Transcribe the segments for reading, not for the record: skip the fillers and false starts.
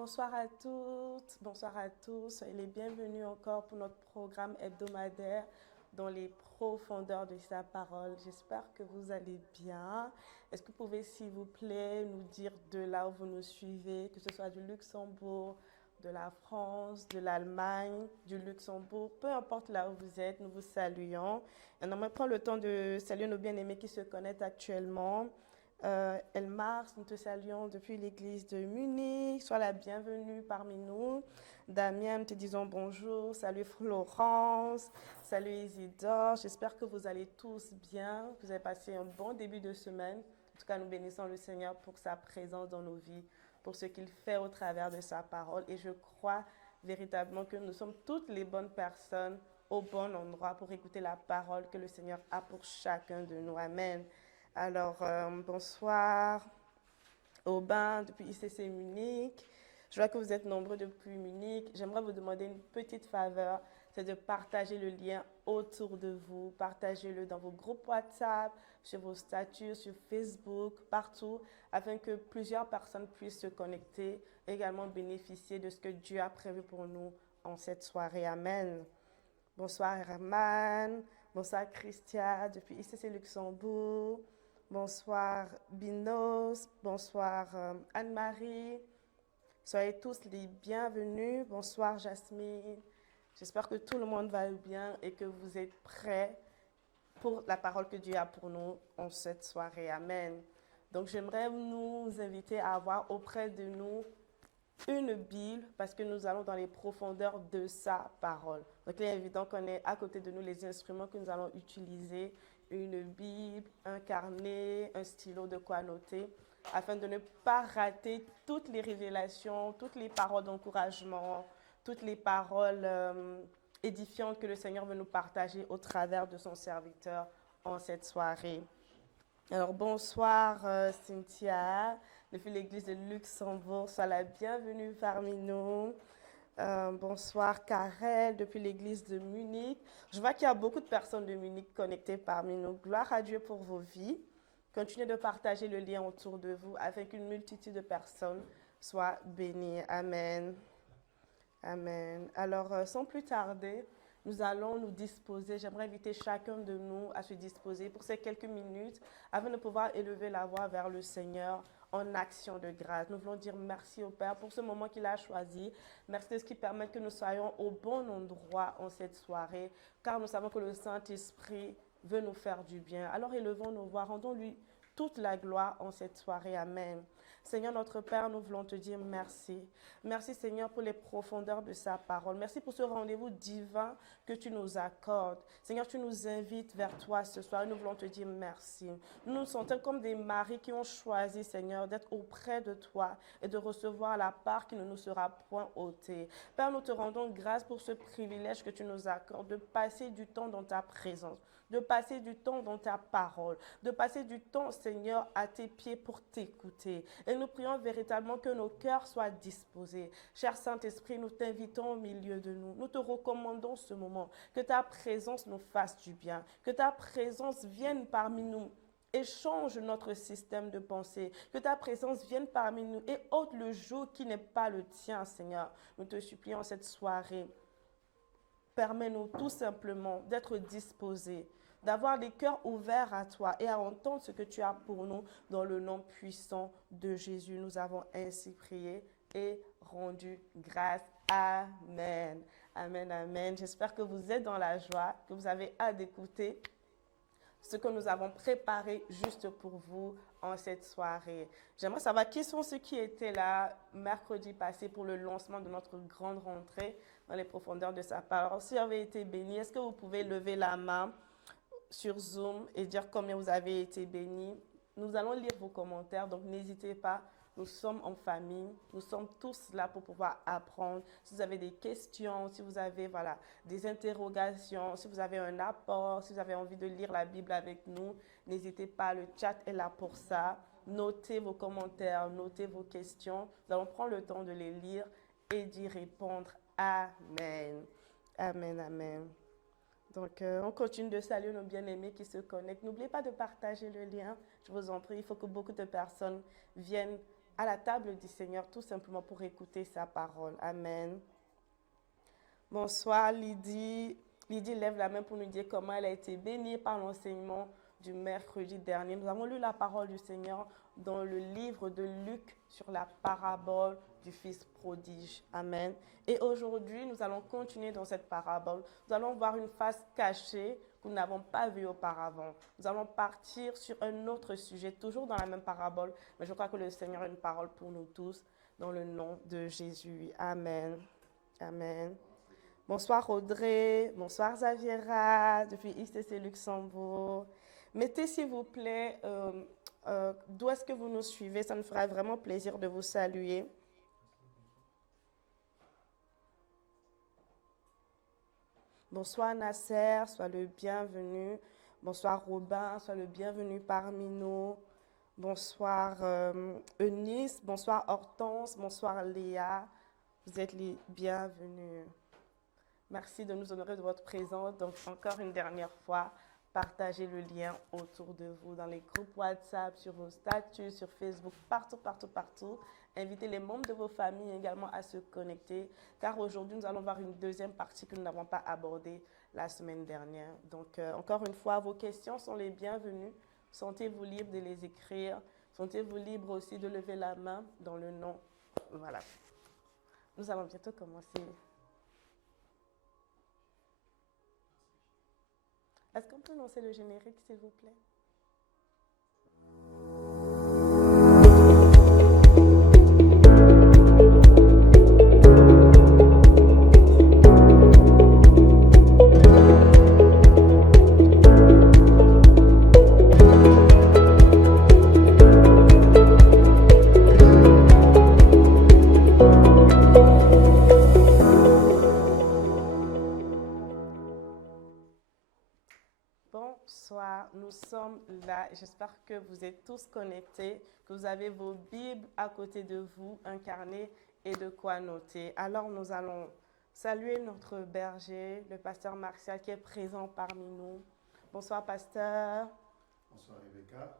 Bonsoir à toutes, bonsoir à tous. Soyez les bienvenus encore pour notre programme hebdomadaire dans les profondeurs de sa parole. J'espère que vous allez bien. Est-ce que vous pouvez, s'il vous plaît, nous dire de là où vous nous suivez, que ce soit du Luxembourg, de la France, de l'Allemagne, du Luxembourg, peu importe là où vous êtes, nous vous saluons. Et on aimerait prendre le temps de saluer nos bien-aimés qui se connectent actuellement. Elmar, nous te saluons depuis l'église de Munich. Sois la bienvenue parmi nous. Damien, nous te disons bonjour. Salut Florence. Salut Isidore. J'espère que vous allez tous bien, que vous avez passé un bon début de semaine. En tout cas, nous bénissons le Seigneur pour sa présence dans nos vies, pour ce qu'il fait au travers de sa parole. Et je crois véritablement que nous sommes toutes les bonnes personnes au bon endroit pour écouter la parole que le Seigneur a pour chacun de nous. Amen. Alors, bonsoir, Aubin, depuis ICC Munich. Je vois que vous êtes nombreux depuis Munich. J'aimerais vous demander une petite faveur, c'est de partager le lien autour de vous. Partagez-le dans vos groupes WhatsApp, sur vos statuts, sur Facebook, partout, afin que plusieurs personnes puissent se connecter et également bénéficier de ce que Dieu a prévu pour nous en cette soirée. Amen. Bonsoir Herman, bonsoir Christian depuis ICC Luxembourg, bonsoir Binos, bonsoir Anne-Marie. Soyez tous les bienvenus. Bonsoir Jasmine. J'espère que tout le monde va bien et que vous êtes prêts pour la parole que Dieu a pour nous en cette soirée. Amen. Donc j'aimerais nous inviter à avoir auprès de nous une Bible parce que nous allons dans les profondeurs de sa parole. Donc il est évident qu'on ait à côté de nous les instruments que nous allons utiliser, une Bible, un carnet, un stylo de quoi noter, afin de ne pas rater toutes les révélations, toutes les paroles d'encouragement, toutes les paroles édifiantes que le Seigneur veut nous partager au travers de son serviteur en cette soirée. Alors bonsoir Cynthia, depuis l'église de Luxembourg, sois la bienvenue parmi nous. Bonsoir Karel, depuis l'église de Munich. Je vois qu'il y a beaucoup de personnes de Munich connectées parmi nous. Gloire à Dieu pour vos vies. Continuez de partager le lien autour de vous afin qu'une multitude de personnes soient bénies. Amen. Amen. Alors, sans plus tarder, nous allons nous disposer. J'aimerais inviter chacun de nous à se disposer pour ces quelques minutes afin de pouvoir élever la voix vers le Seigneur en action de grâce. Nous voulons dire merci au Père pour ce moment qu'il a choisi. Merci de ce qui permet que nous soyons au bon endroit en cette soirée, car nous savons que le Saint-Esprit veut nous faire du bien. Alors élevons nos voix, rendons-lui toute la gloire en cette soirée. Amen. Seigneur notre Père, nous voulons te dire merci. Merci Seigneur pour les profondeurs de sa parole. Merci pour ce rendez-vous divin que tu nous accordes. Seigneur, tu nous invites vers toi ce soir et nous voulons te dire merci. Nous nous sentons comme des maris qui ont choisi, Seigneur, d'être auprès de toi et de recevoir la part qui ne nous sera point ôtée. Père, nous te rendons grâce pour ce privilège que tu nous accordes de passer du temps dans ta présence, de passer du temps dans ta parole, de passer du temps, Seigneur, à tes pieds pour t'écouter. Et nous prions véritablement que nos cœurs soient disposés. Cher Saint-Esprit, nous t'invitons au milieu de nous. Nous te recommandons ce moment. Que ta présence nous fasse du bien. Que ta présence vienne parmi nous et change notre système de pensée. Que ta présence vienne parmi nous et ôte le joug qui n'est pas le tien, Seigneur. Nous te supplions cette soirée. Permets-nous tout simplement d'être disposés, d'avoir les cœurs ouverts à toi et à entendre ce que tu as pour nous dans le nom puissant de Jésus. Nous avons ainsi prié et rendu grâce. Amen. Amen, amen. J'espère que vous êtes dans la joie, que vous avez hâte d'écouter ce que nous avons préparé juste pour vous en cette soirée. J'aimerais savoir qui sont ceux qui étaient là mercredi passé pour le lancement de notre grande rentrée dans les profondeurs de sa parole. Alors, si vous avez été bénis, est-ce que vous pouvez lever la main sur Zoom et dire combien vous avez été bénis? Nous allons lire vos commentaires, donc n'hésitez pas. Nous sommes en famille, nous sommes tous là pour pouvoir apprendre. Si vous avez des questions, si vous avez des interrogations, si vous avez un apport, si vous avez envie de lire la Bible avec nous, n'hésitez pas, le chat est là pour ça. Notez vos commentaires, notez vos questions. Nous allons prendre le temps de les lire et d'y répondre. Amen. Amen, amen. Donc, on continue de saluer nos bien-aimés qui se connectent. N'oubliez pas de partager le lien. Je vous en prie, il faut que beaucoup de personnes viennent à la table du Seigneur, tout simplement pour écouter sa parole. Amen. Bonsoir Lydie. Lydie lève la main pour nous dire comment elle a été bénie par l'enseignement du mercredi dernier. Nous avons lu la parole du Seigneur dans le livre de Luc sur la parabole du fils prodige. Amen. Et aujourd'hui, nous allons continuer dans cette parabole. Nous allons voir une face cachée que nous n'avons pas vue auparavant. Nous allons partir sur un autre sujet, toujours dans la même parabole, mais je crois que le Seigneur a une parole pour nous tous, dans le nom de Jésus. Amen. Amen. Bonsoir Audrey, bonsoir Zaviera, depuis ICC Luxembourg. Mettez s'il vous plaît d'où est-ce que vous nous suivez, ça nous fera vraiment plaisir de vous saluer. Bonsoir Nasser, sois le bienvenu. Bonsoir Robin, sois le bienvenu parmi nous. Bonsoir Eunice, bonsoir Hortense, bonsoir Léa. Vous êtes les bienvenus. Merci de nous honorer de votre présence. Donc, encore une dernière fois, partagez le lien autour de vous, dans les groupes WhatsApp, sur vos statuts, sur Facebook, partout, partout, partout. Invitez les membres de vos familles également à se connecter, car aujourd'hui, nous allons voir une deuxième partie que nous n'avons pas abordée la semaine dernière. Donc, encore une fois, vos questions sont les bienvenues. Sentez-vous libre de les écrire. Sentez-vous libre aussi de lever la main dans le nom. Voilà. Nous allons bientôt commencer. Est-ce qu'on peut lancer le générique, s'il vous plaît? Nous sommes là. J'espère que vous êtes tous connectés, que vous avez vos Bibles à côté de vous, un carnet et de quoi noter. Alors, nous allons saluer notre berger, le pasteur Martial, qui est présent parmi nous. Bonsoir, pasteur. Bonsoir, Rebecca.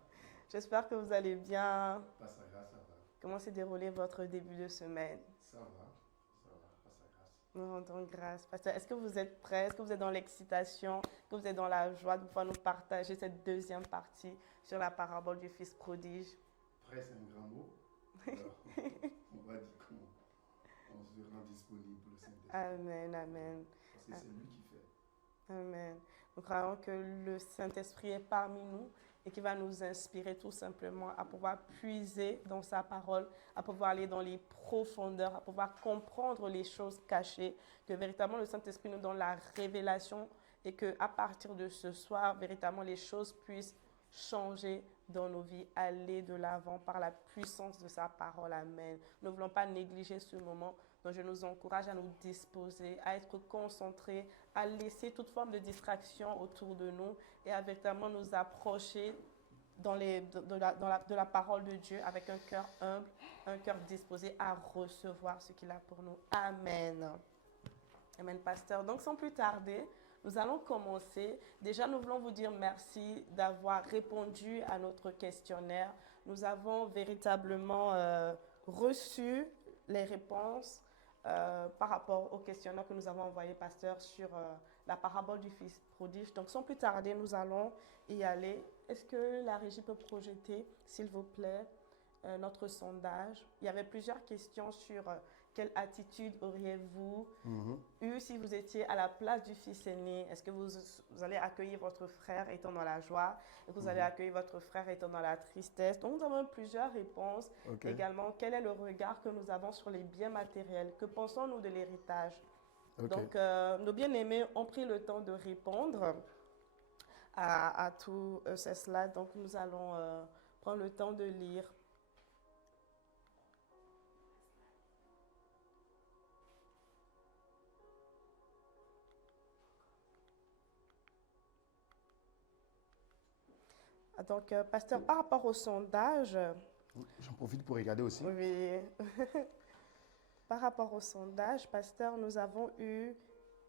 J'espère que vous allez bien. Par sa grâce, ça va. Comment s'est déroulé votre début de semaine? Ça va, par sa grâce. Nous rendons grâce. Pasteur, est-ce que vous êtes prêts? Est-ce que vous êtes dans l'excitation? Est-ce que vous êtes dans la joie de pouvoir nous partager cette deuxième partie sur la parabole du fils prodige? Prêt, c'est un grand mot. Alors, on va dire qu'on se rend disponible pour le Saint-Esprit. Amen, amen. Parce que c'est lui qui fait. Amen. Nous croyons que le Saint-Esprit est parmi nous et qui va nous inspirer tout simplement à pouvoir puiser dans sa parole, à pouvoir aller dans les profondeurs, à pouvoir comprendre les choses cachées, que véritablement le Saint-Esprit nous donne la révélation et qu'à partir de ce soir, véritablement les choses puissent changer dans nos vies, aller de l'avant par la puissance de sa parole. Amen. Nous ne voulons pas négliger ce moment. Donc, je nous encourage à nous disposer, à être concentrés, à laisser toute forme de distraction autour de nous et à véritablement nous approcher de la parole de Dieu avec un cœur humble, un cœur disposé à recevoir ce qu'il a pour nous. Amen. Amen, pasteur. Donc, sans plus tarder, nous allons commencer. Déjà, nous voulons vous dire merci d'avoir répondu à notre questionnaire. Nous avons véritablement reçu les réponses par rapport au questionnaire que nous avons envoyé, pasteur, sur la parabole du fils prodige. Donc, sans plus tarder, nous allons y aller. Est-ce que la régie peut projeter, s'il vous plaît, notre sondage? Il y avait plusieurs questions sur quelle attitude auriez-vous eu si vous étiez à la place du fils aîné? Est-ce que vous allez accueillir votre frère étant dans la joie et que vous allez accueillir votre frère étant dans la tristesse? Donc, nous avons plusieurs réponses. Okay. Également, quel est le regard que nous avons sur les biens matériels? Que pensons-nous de l'héritage? Okay. Donc, nos bien-aimés ont pris le temps de répondre à tous ces slides. Donc, nous allons prendre le temps de lire. Donc, pasteur, par rapport au sondage... J'en profite pour regarder aussi. Oui. Par rapport au sondage, pasteur, nous avons eu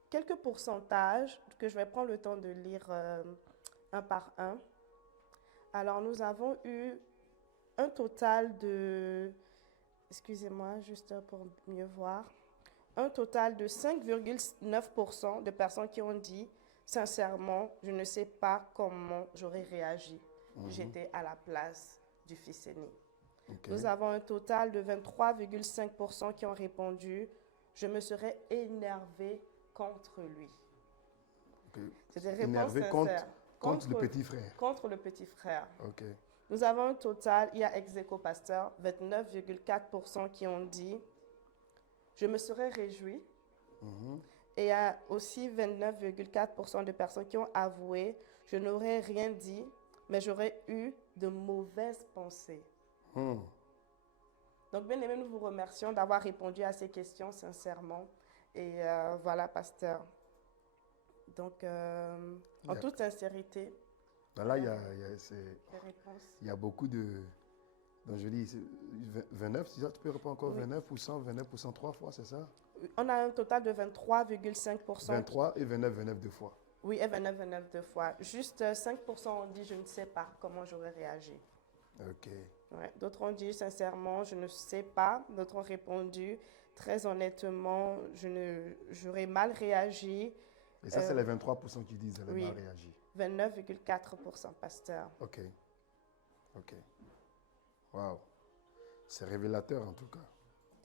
quelques pourcentages que je vais prendre le temps de lire un par un. Alors, nous avons eu un total de excusez-moi, juste pour mieux voir, un total de 5,9% de personnes qui ont dit, sincèrement, je ne sais pas comment j'aurais réagi. J'étais à la place du fils aîné. Ok. Nous avons un total de 23,5% qui ont répondu, je me serais énervé contre lui. Ok. C'est des réponses Énervé sincères. contre le petit frère. Contre le petit frère. Ok. Nous avons un total, il y a ex-aequo pasteur, 29,4% qui ont dit « Je me serais réjoui ». Et il y a aussi 29,4% de personnes qui ont avoué « Je n'aurais rien dit, mais j'aurais eu de mauvaises pensées ». Donc, bien aimé, nous vous remercions d'avoir répondu à ces questions sincèrement. Et voilà, pasteur. Donc, en toute sincérité, Là, il les réponses. y a beaucoup de... Donc, je dis 29, c'est ça? Tu peux répondre encore 29 ou 100, 29 ou 103 fois, c'est ça? On a un total de 23,5%. 23 et 29, 29 deux fois. Oui, et 29 deux fois. Juste 5% ont dit je ne sais pas comment j'aurais réagi. Ok. Ouais. D'autres ont dit sincèrement je ne sais pas. D'autres ont répondu très honnêtement j'aurais mal réagi. Et ça, c'est les 23% qui disent elle a mal réagi. 29,4%, pasteur. Ok. Ok. Waouh. C'est révélateur en tout cas.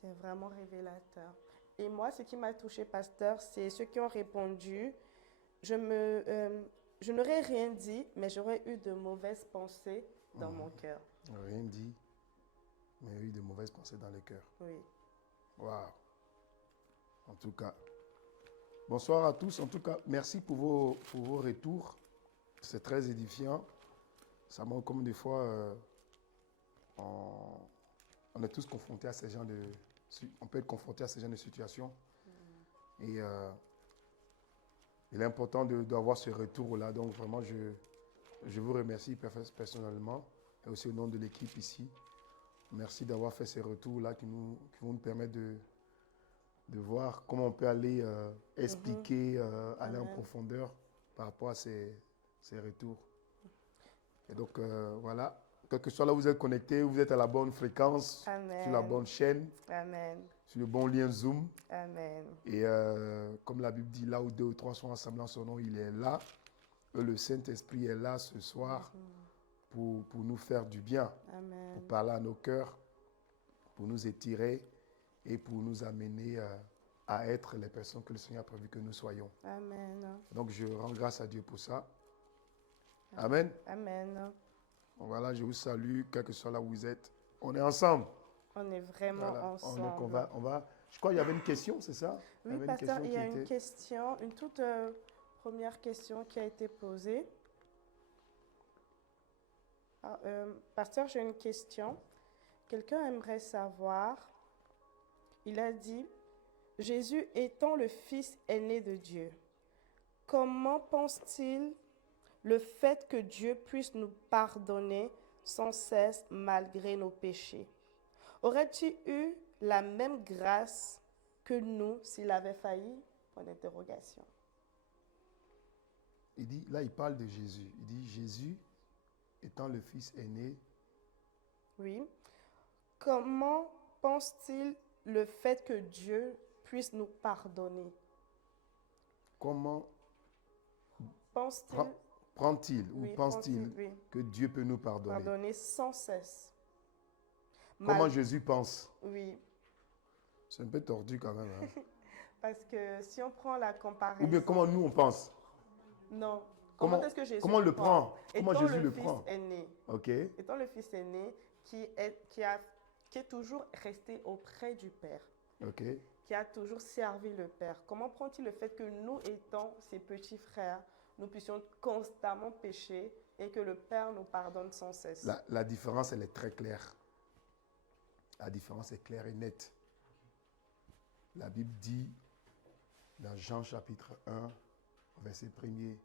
C'est vraiment révélateur. Et moi, ce qui m'a touché, pasteur, c'est ceux qui ont répondu je n'aurais rien dit, mais j'aurais eu de mauvaises pensées dans mon cœur. Rien dit, mais eu de mauvaises pensées dans le cœur. Oui. Waouh. En tout cas. Bonsoir à tous. En tout cas, merci pour vos retours. C'est très édifiant. Ça montre comme des fois, on est tous confrontés à ces gens de... On peut être confronté à ces genres de situations. Et il est important d'avoir ce retour-là. Donc vraiment, je vous remercie personnellement et aussi au nom de l'équipe ici. Merci d'avoir fait ces retours-là qui vont nous permettre de voir comment on peut aller expliquer, aller en profondeur par rapport à ces retours. Et donc, voilà, quel que soit là où vous êtes connecté, vous êtes à la bonne fréquence, Amen. sur la bonne chaîne, Amen. sur le bon lien Zoom. Amen. Et comme la Bible dit, là où 2 ou 3 sont assemblés en son nom, il est là. Et le Saint-Esprit est là ce soir pour nous faire du bien, Amen. pour parler à nos cœurs, pour nous étirer et pour nous amener à être les personnes que le Seigneur a prévu que nous soyons. Amen. Donc, je rends grâce à Dieu pour ça. Amen. Amen. Voilà, je vous salue, quel que soit là où vous êtes. On est ensemble. On est vraiment ensemble. Donc, on va... Je crois qu'il y avait une question, c'est ça? Oui, pasteur, il y a une question, une toute première question qui a été posée. Alors, pasteur, j'ai une question. Quelqu'un aimerait savoir, il a dit, Jésus étant le fils aîné de Dieu, comment pense-t-il le fait que Dieu puisse nous pardonner sans cesse malgré nos péchés? Aurait-il eu la même grâce que nous s'il avait failli? Point d'interrogation. Il dit, là, il parle de Jésus. Il dit, Jésus étant le fils aîné. Oui. Comment pense-t-il le fait que Dieu puisse nous pardonner? Comment pense-t-il prend-il ou pense-t-il que Dieu peut nous pardonner? Pardonner sans cesse. Comment Jésus pense? Oui. C'est un peu tordu quand même. Hein? Parce que si on prend la comparaison... Ou bien comment nous on pense? Non. Comment est-ce que Jésus comment le prend? Comment Étant Jésus le prend? Aîné, ok. Étant le fils aîné qui est toujours resté auprès du Père. Ok. Qui a toujours servi le Père. Comment prend-il le fait que nous, étant ses petits frères, nous puissions constamment pécher et que le Père nous pardonne sans cesse? La différence, elle est très claire. La différence est claire et nette. La Bible dit dans Jean chapitre 1, verset 1er,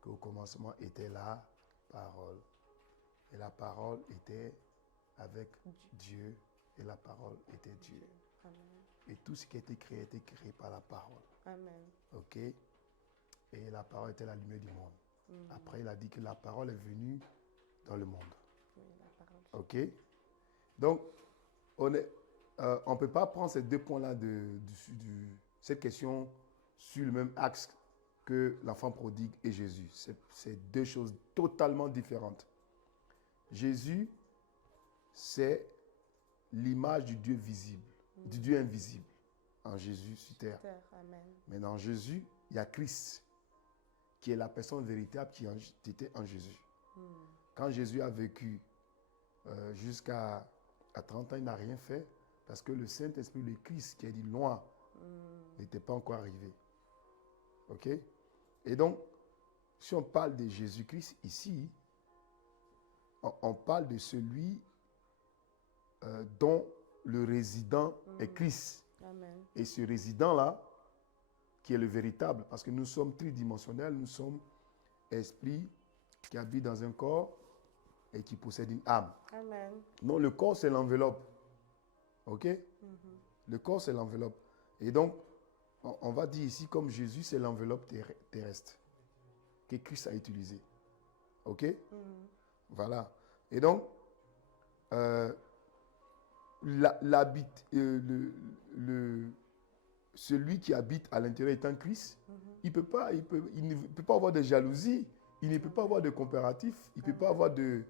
qu'au commencement était la parole. Et la parole était avec Dieu et la parole était Dieu. Amen. Et tout ce qui a été créé par la parole. Amen. Ok? Et la parole était la lumière du monde. Après, il a dit que la parole est venue dans le monde. Oui, la parole. Ok? Donc, on ne peut pas prendre ces deux points-là, cette question sur le même axe que l'enfant prodigue et Jésus. C'est deux choses totalement différentes. Jésus, c'est l'image du Dieu visible, du Dieu invisible, en Jésus sur terre. Amen. Mais dans Jésus, il y a Christ, qui est la personne véritable qui était en Jésus. Quand Jésus a vécu jusqu'à 30 ans, il n'a rien fait parce que le Saint-Esprit, le Christ qui est dit loin, n'était pas encore arrivé. OK? Et donc, si on parle de Jésus-Christ ici, on parle de celui dont le résident est Christ. Amen. Et ce résident-là, qui est le véritable, parce que nous sommes tridimensionnels, nous sommes esprit qui habite dans un corps et qui possède une âme. Amen. Non, le corps, c'est l'enveloppe. OK? Le corps, c'est l'enveloppe. Et donc, on va dire ici, comme Jésus, c'est l'enveloppe terrestre que Christ a utilisée. OK? Voilà. Et donc, celui qui habite à l'intérieur étant Christ, il ne peut pas avoir de jalousie, il ne peut pas avoir de comparatif, il ne peut pas avoir de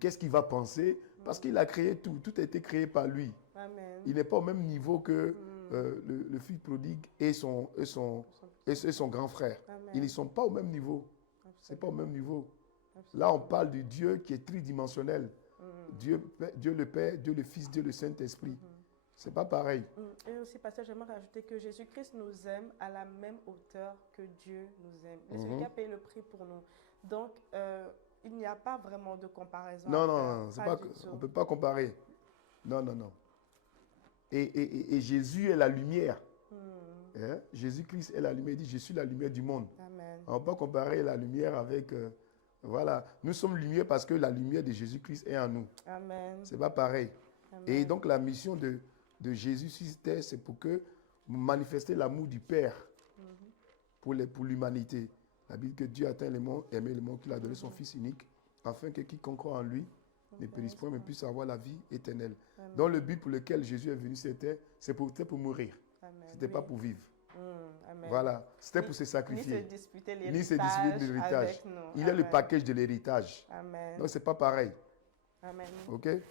qu'est-ce qu'il va penser, parce qu'il a créé tout. Tout a été créé par lui. Amen. Il n'est pas au même niveau que le fils prodigue et son grand frère. Amen. Ils ne sont pas au même niveau. Ce n'est pas au même niveau. Là, on parle du Dieu qui est tridimensionnel. Dieu le Père, Dieu le Fils, Dieu le Saint-Esprit. Ce n'est pas pareil. Et aussi, pasteur, j'aimerais rajouter que Jésus-Christ nous aime à la même hauteur que Dieu nous aime. C'est celui qui a payé le prix pour nous. Donc, il n'y a pas vraiment de comparaison. Non, on ne peut pas comparer. Non. Et Jésus est la lumière. Hein? Jésus-Christ est la lumière. Il dit, je suis la lumière du monde. Amen. On ne peut pas comparer la lumière avec... voilà. Nous sommes lumière parce que la lumière de Jésus-Christ est en nous. Amen. Ce n'est pas pareil. Amen. Et donc, la mission de Jésus sur cette terre, c'est pour que vous manifestez l'amour du Père pour l'humanité. La Bible que Dieu a tant aimé le monde qu'il a donné son Fils unique, afin que quiconque croit en lui ne périsse point, mais puisse avoir la vie éternelle. Amen. Donc, le but pour lequel Jésus est venu sur cette terre, c'était pour mourir. Amen. Ce n'était pas pour vivre. Amen. Voilà. C'était pour se sacrifier. Ni se disputer Ni se disputer de l'héritage. avec nous. Il est le Amen. package de l'héritage. Amen. Donc, ce n'est pas pareil. Amen. OK? Amen.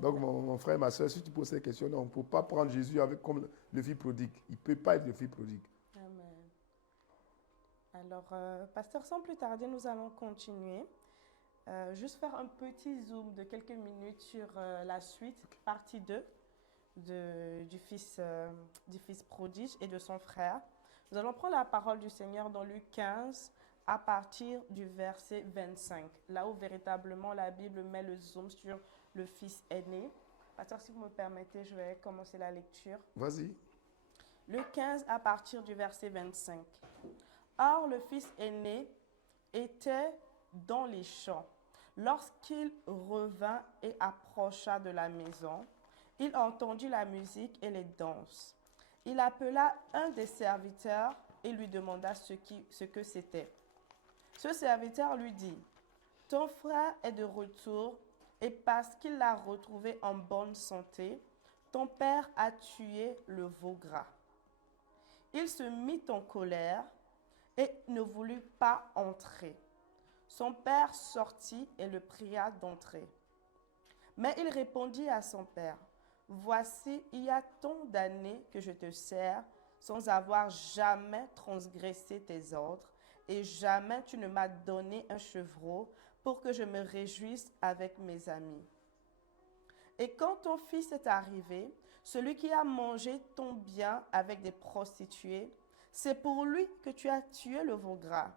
Donc, mon frère, ma soeur, si tu poses cette question, non, on ne peut pas prendre Jésus comme le fils prodigue. Il ne peut pas être le fils prodigue. Amen. Alors, pasteur, sans plus tarder, nous allons continuer. Juste faire un petit zoom de quelques minutes sur la suite, partie 2 du fils prodige et de son frère. Nous allons prendre la parole du Seigneur dans Luc 15 à partir du verset 25, là où véritablement la Bible met le zoom sur le fils aîné. Pasteur, si vous me permettez, je vais commencer la lecture. Vas-y. Luc 15 à partir du verset 25. Or, le fils aîné était dans les champs. Lorsqu'il revint et approcha de la maison, il entendit la musique et les danses. Il appela un des serviteurs et lui demanda ce que c'était. Ce serviteur lui dit, « Ton frère est de retour et parce qu'il l'a retrouvé en bonne santé, ton père a tué le veau gras. » Il se mit en colère et ne voulut pas entrer. Son père sortit et le pria d'entrer. Mais il répondit à son père, « Voici, il y a tant d'années que je te sers sans avoir jamais transgressé tes ordres, et jamais tu ne m'as donné un chevreau pour que je me réjouisse avec mes amis. Et quand ton fils est arrivé, celui qui a mangé ton bien avec des prostituées, c'est pour lui que tu as tué le veau gras. »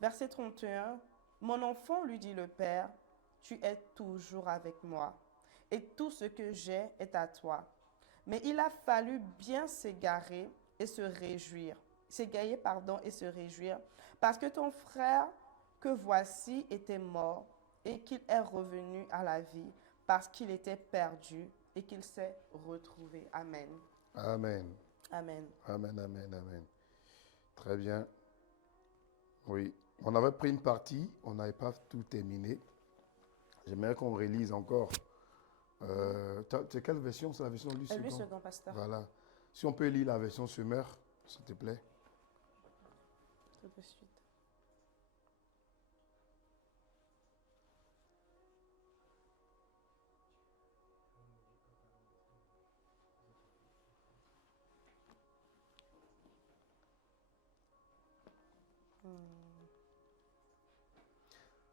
Verset 31, « Mon enfant, lui dit le père, tu es toujours avec moi, et tout ce que j'ai est à toi. Mais il a fallu bien s'égarer et se réjouir, et se réjouir, parce que ton frère que voici était mort et qu'il est revenu à la vie, parce qu'il était perdu et qu'il s'est retrouvé. » Amen. Amen. Amen. Amen, amen, amen. Très bien. Oui, on avait pris une partie, on n'avait pas tout terminé. J'aimerais qu'on relise encore Tu as quelle version? C'est la version Louis Lui II. second, pasteur. Voilà. Si on peut lire la version Semeur, s'il te plaît. Tout de suite.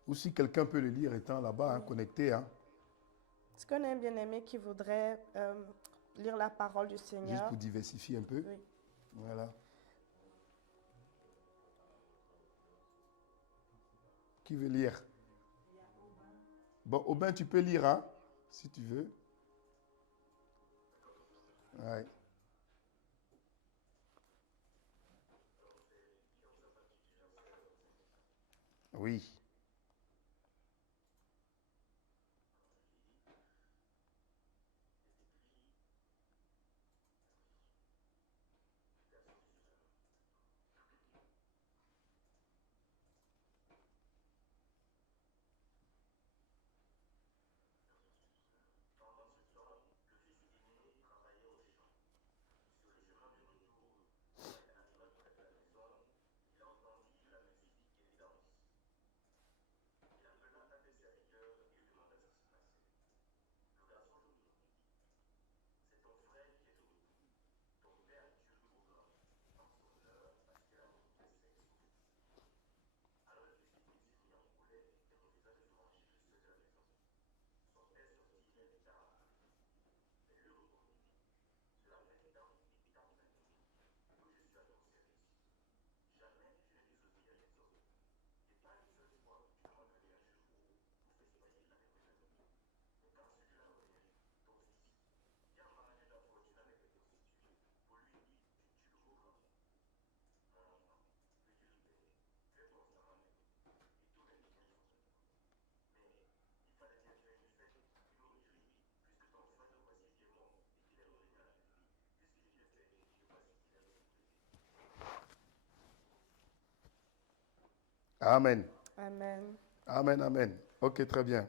Ou si quelqu'un peut le lire étant là-bas, hein, connecté. Hein, Est-ce qu'on a un bien-aimé qui voudrait lire la parole du juste Seigneur? pour diversifier un peu. Oui. Voilà. Qui veut lire? Bon, Aubin, tu peux lire, hein, si tu veux. Ouais. Oui. Amen. Amen. Amen, amen. Ok, très bien.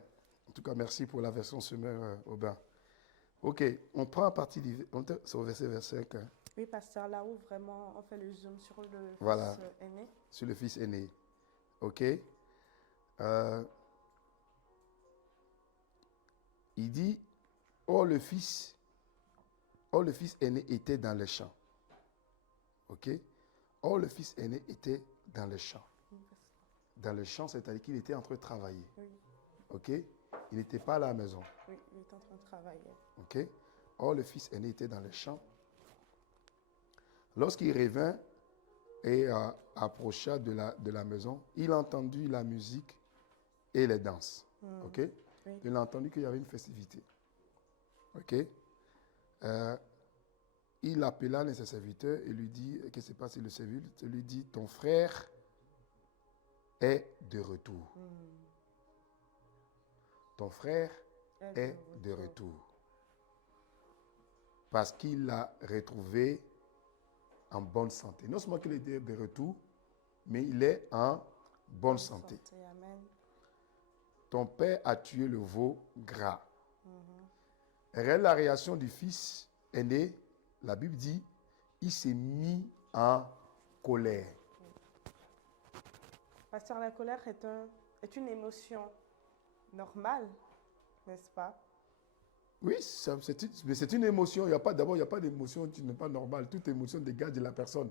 En tout cas, merci pour la version Semeur, Aubin. Ok, on prend à partir du... C'est au verset 5, hein. Oui, pasteur, là où vraiment on fait le zoom sur le Voilà. fils aîné. Sur le fils aîné. Ok. Il dit, oh le fils aîné était dans les champs. Ok. Oh le fils aîné était dans les champs. Dans le champ, c'est-à-dire qu'il était en train de travailler. Oui, Ok. Il n'était pas à la maison. oui, il est en train de travailler. Ok. Or, le fils aîné était dans les champs. Lorsqu'il revint et approcha de la maison, il entendit la musique et les danses. Ok. Oui. Il a entendu qu'il y avait une festivité. Ok. Il appela l'un de ses serviteurs et lui dit, qu'est-ce qui se passe? Le serviteur lui dit, ton frère est de retour. Ton frère est de retour. Parce qu'il l'a retrouvé en bonne santé. Non seulement qu'il est de retour, mais il est en bonne santé. Amen. Ton père a tué le veau gras. La réaction du fils aîné, la Bible dit, il s'est mis en colère. Pasteur, la colère est une émotion normale, n'est-ce pas? Oui, c'est une émotion. D'abord, il n'y a pas d'émotion qui n'est pas normale. Toute émotion dégage de la personne.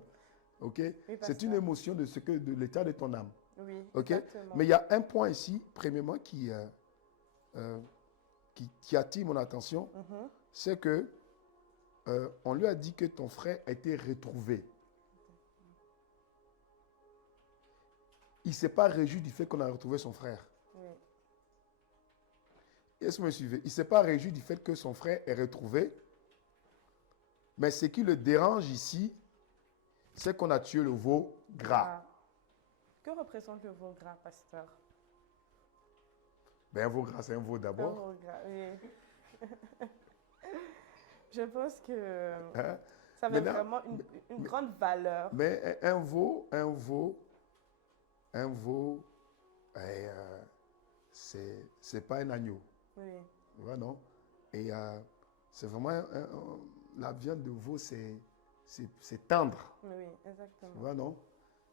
Okay? Oui, c'est une émotion de l'état de ton âme. Oui, Okay? exactement. Mais il y a un point ici, premièrement, qui attire mon attention. C'est que on lui a dit que ton frère a été retrouvé. Il ne s'est pas réjoui du fait qu'on a retrouvé son frère. Oui. Est-ce que vous me suivez? Il ne s'est pas réjoui du fait que son frère est retrouvé. Mais ce qui le dérange ici, c'est qu'on a tué le veau gras. Que représente le veau gras, pasteur? Ben, un veau gras, c'est un veau d'abord. Un veau gras, oui. Je pense que ça avait vraiment une grande valeur. Mais un veau, c'est pas un agneau. Oui. Ouais, non? Et c'est vraiment, la viande de veau, c'est tendre. Oui, Tu exactement. vois, non?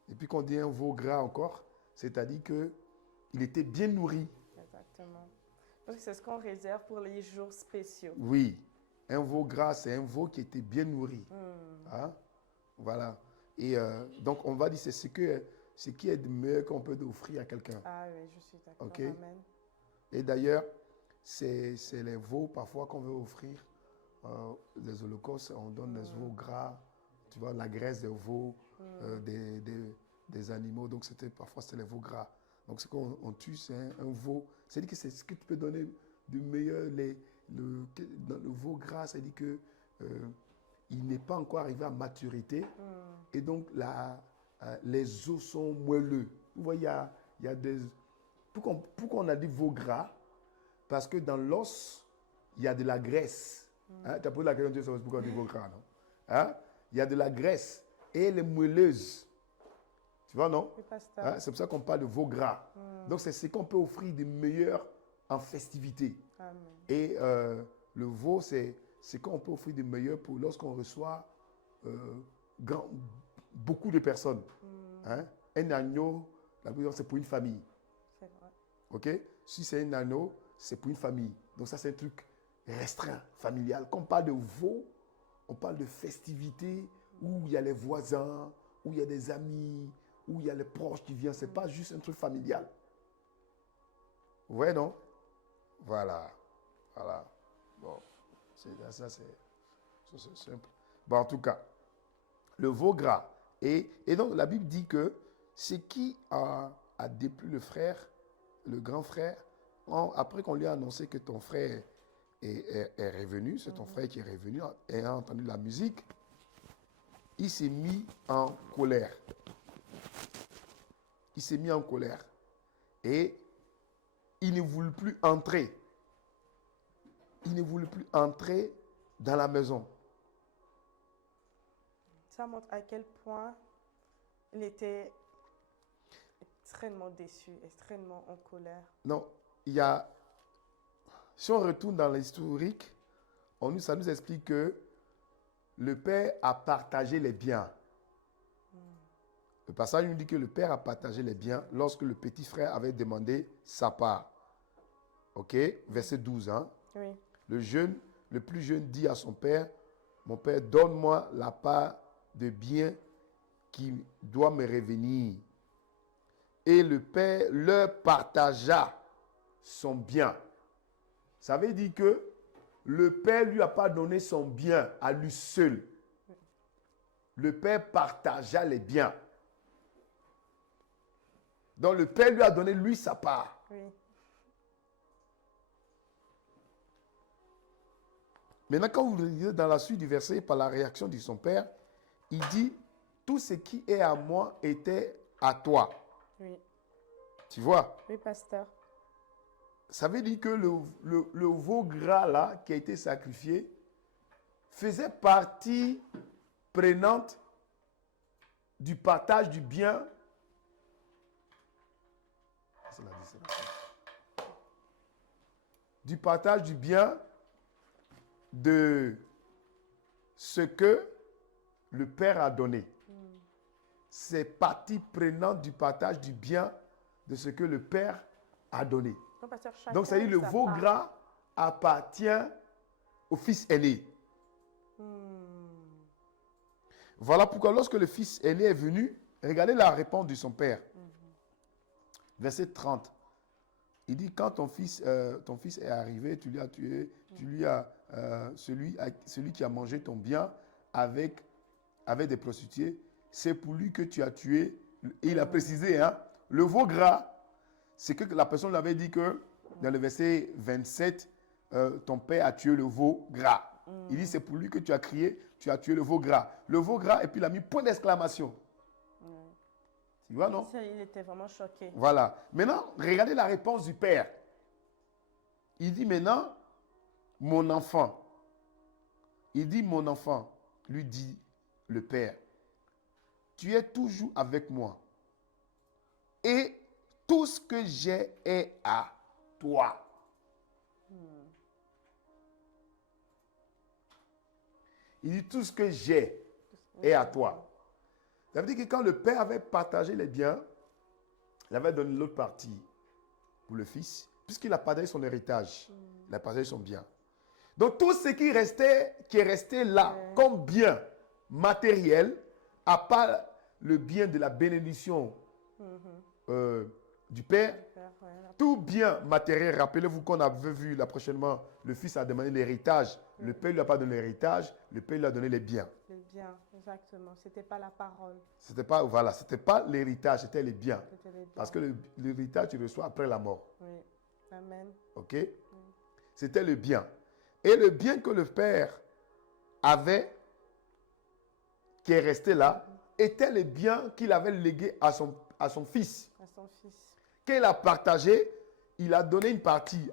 Et puis qu'on dit un veau gras encore, c'est-à-dire qu'il était bien nourri. Exactement. Parce que c'est ce qu'on réserve pour les jours spéciaux. Oui, un veau gras, c'est un veau qui était bien nourri. Hmm. Hein? Voilà. Et donc, on va dire, c'est ce qui est de meilleur qu'on peut offrir à quelqu'un. Ah oui, je suis d'accord. OK? Amen. Et d'ailleurs, c'est les veaux parfois qu'on veut offrir des holocaustes. On donne des veaux gras, tu vois, la graisse des veaux, des animaux. Donc, parfois, c'était les veaux gras. Donc, ce qu'on tue, c'est un veau. C'est-à-dire que c'est ce que tu peux donner de meilleur. Dans le veau gras, c'est-à-dire que il n'est pas encore arrivé à maturité. Et donc, les os sont moelleux. Vous voyez, il y a des... Pourquoi on a dit veau gras? Parce que dans l'os, il y a de la graisse. Hein? Tu as posé la question, tu sais pourquoi on dit veau gras, non? Hein? Il y a de la graisse et elle est moelleuse. Tu vois, non? Oui, pasteur. Hein? C'est pour ça qu'on parle de veau gras. Donc, c'est ce qu'on peut offrir de meilleur en festivité. Amen. Et le veau, c'est ce qu'on peut offrir de meilleur pour lorsqu'on reçoit beaucoup de personnes. Hein? Un agneau, la plupart, c'est pour une famille. C'est vrai. OK? Si c'est un agneau, c'est pour une famille. Donc ça, c'est un truc restreint, familial. Quand on parle de veau, on parle de festivités où il y a les voisins, où il y a des amis, où il y a les proches qui viennent. Ce n'est pas juste un truc familial. Vous voyez, non? Voilà. Voilà. Bon, ça, c'est simple. Bon, en tout cas, le veau gras. Et donc, la Bible dit que c'est qui a déplu le frère, le grand frère, après qu'on lui a annoncé que ton frère est revenu, c'est ton frère qui est revenu, et a entendu la musique, il s'est mis en colère. Il s'est mis en colère. Et il ne voulut plus entrer. Il ne voulut plus entrer dans la maison. Ça montre à quel point il était extrêmement déçu, extrêmement en colère. Non, si on retourne dans l'historique, ça nous explique que le père a partagé les biens. Le passage nous dit que le père a partagé les biens lorsque le petit frère avait demandé sa part. OK? Verset 12. Hein? Oui. Le plus jeune dit à son père, mon père, donne-moi la part de bien qui doit me revenir. Et le père leur partagea son bien. Ça veut dire que le père ne lui a pas donné son bien à lui seul. Le père partagea les biens. Donc le père lui a donné lui sa part. Oui. Maintenant, quand vous lisez dans la suite du verset, par la réaction de son père, il dit, tout ce qui est à moi était à toi. Oui. Tu vois? Oui, pasteur. Ça veut dire que le veau gras là, qui a été sacrifié, faisait partie prenante du partage du bien. Du partage du bien de ce que le Père a donné. C'est partie prenante du partage du bien de ce que le Père a donné. Non, pasteur, Donc, ça veut dire le veau gras appartient au fils aîné. Voilà pourquoi lorsque le fils aîné est venu, regardez la réponse de son père. Verset 30. Il dit, quand ton fils est arrivé, tu lui as tué, celui qui a mangé ton bien avec des prostituées, c'est pour lui que tu as tué. Et il a précisé, hein, le veau gras, c'est que la personne lui avait dit que, dans le verset 27, ton père a tué le veau gras. Il dit, c'est pour lui que tu as crié, tu as tué le veau gras. Le veau gras, et puis il a mis point d'exclamation. Tu vois, non? Il était vraiment choqué. Voilà. Maintenant, regardez la réponse du père. Il dit maintenant, mon enfant. Il dit, mon enfant, lui dit le père, tu es toujours avec moi. Et tout ce que j'ai est à toi. Il dit, tout ce que j'ai est à toi. Ça veut dire que quand le père avait partagé les biens, il avait donné l'autre partie pour le fils, puisqu'il a partagé son héritage. Il a partagé son bien. Donc tout ce qui est resté là, comme bien matériel, à part le bien de la bénédiction du père, tout bien matériel, rappelez-vous qu'on avait vu là prochainement, le fils a demandé l'héritage, le père ne lui a pas donné l'héritage, le père lui a donné les biens. Les biens, exactement. Ce n'était pas la parole. C'était pas, voilà, c'était pas l'héritage, c'était les biens. C'était les biens. Parce que l'héritage, tu reçois après la mort. Oui. Amen. Ok? C'était le bien. Et le bien que le père avait, qui est resté là, était le bien qu'il avait légué à son fils. À son fils. Quand il a partagé, il a donné une partie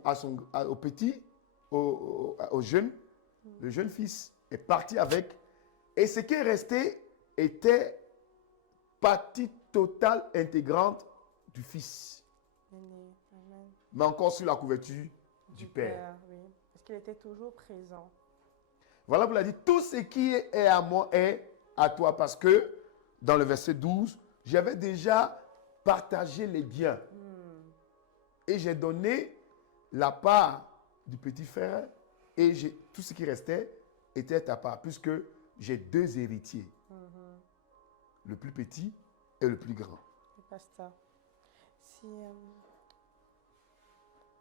au petit, au jeune. Le jeune fils est parti avec. Et ce qui est resté était partie totale, intégrante du fils. Amen. Mais encore sur la couverture du père. Oui. Parce qu'il était toujours présent. Voilà, vous l'avez dit, tout ce qui est à moi est à toi. Parce que dans le verset 12, j'avais déjà partagé les biens. Et j'ai donné la part du petit frère. Et tout ce qui restait était à ta part. Puisque j'ai deux héritiers. Le plus petit et le plus grand. Pasteur,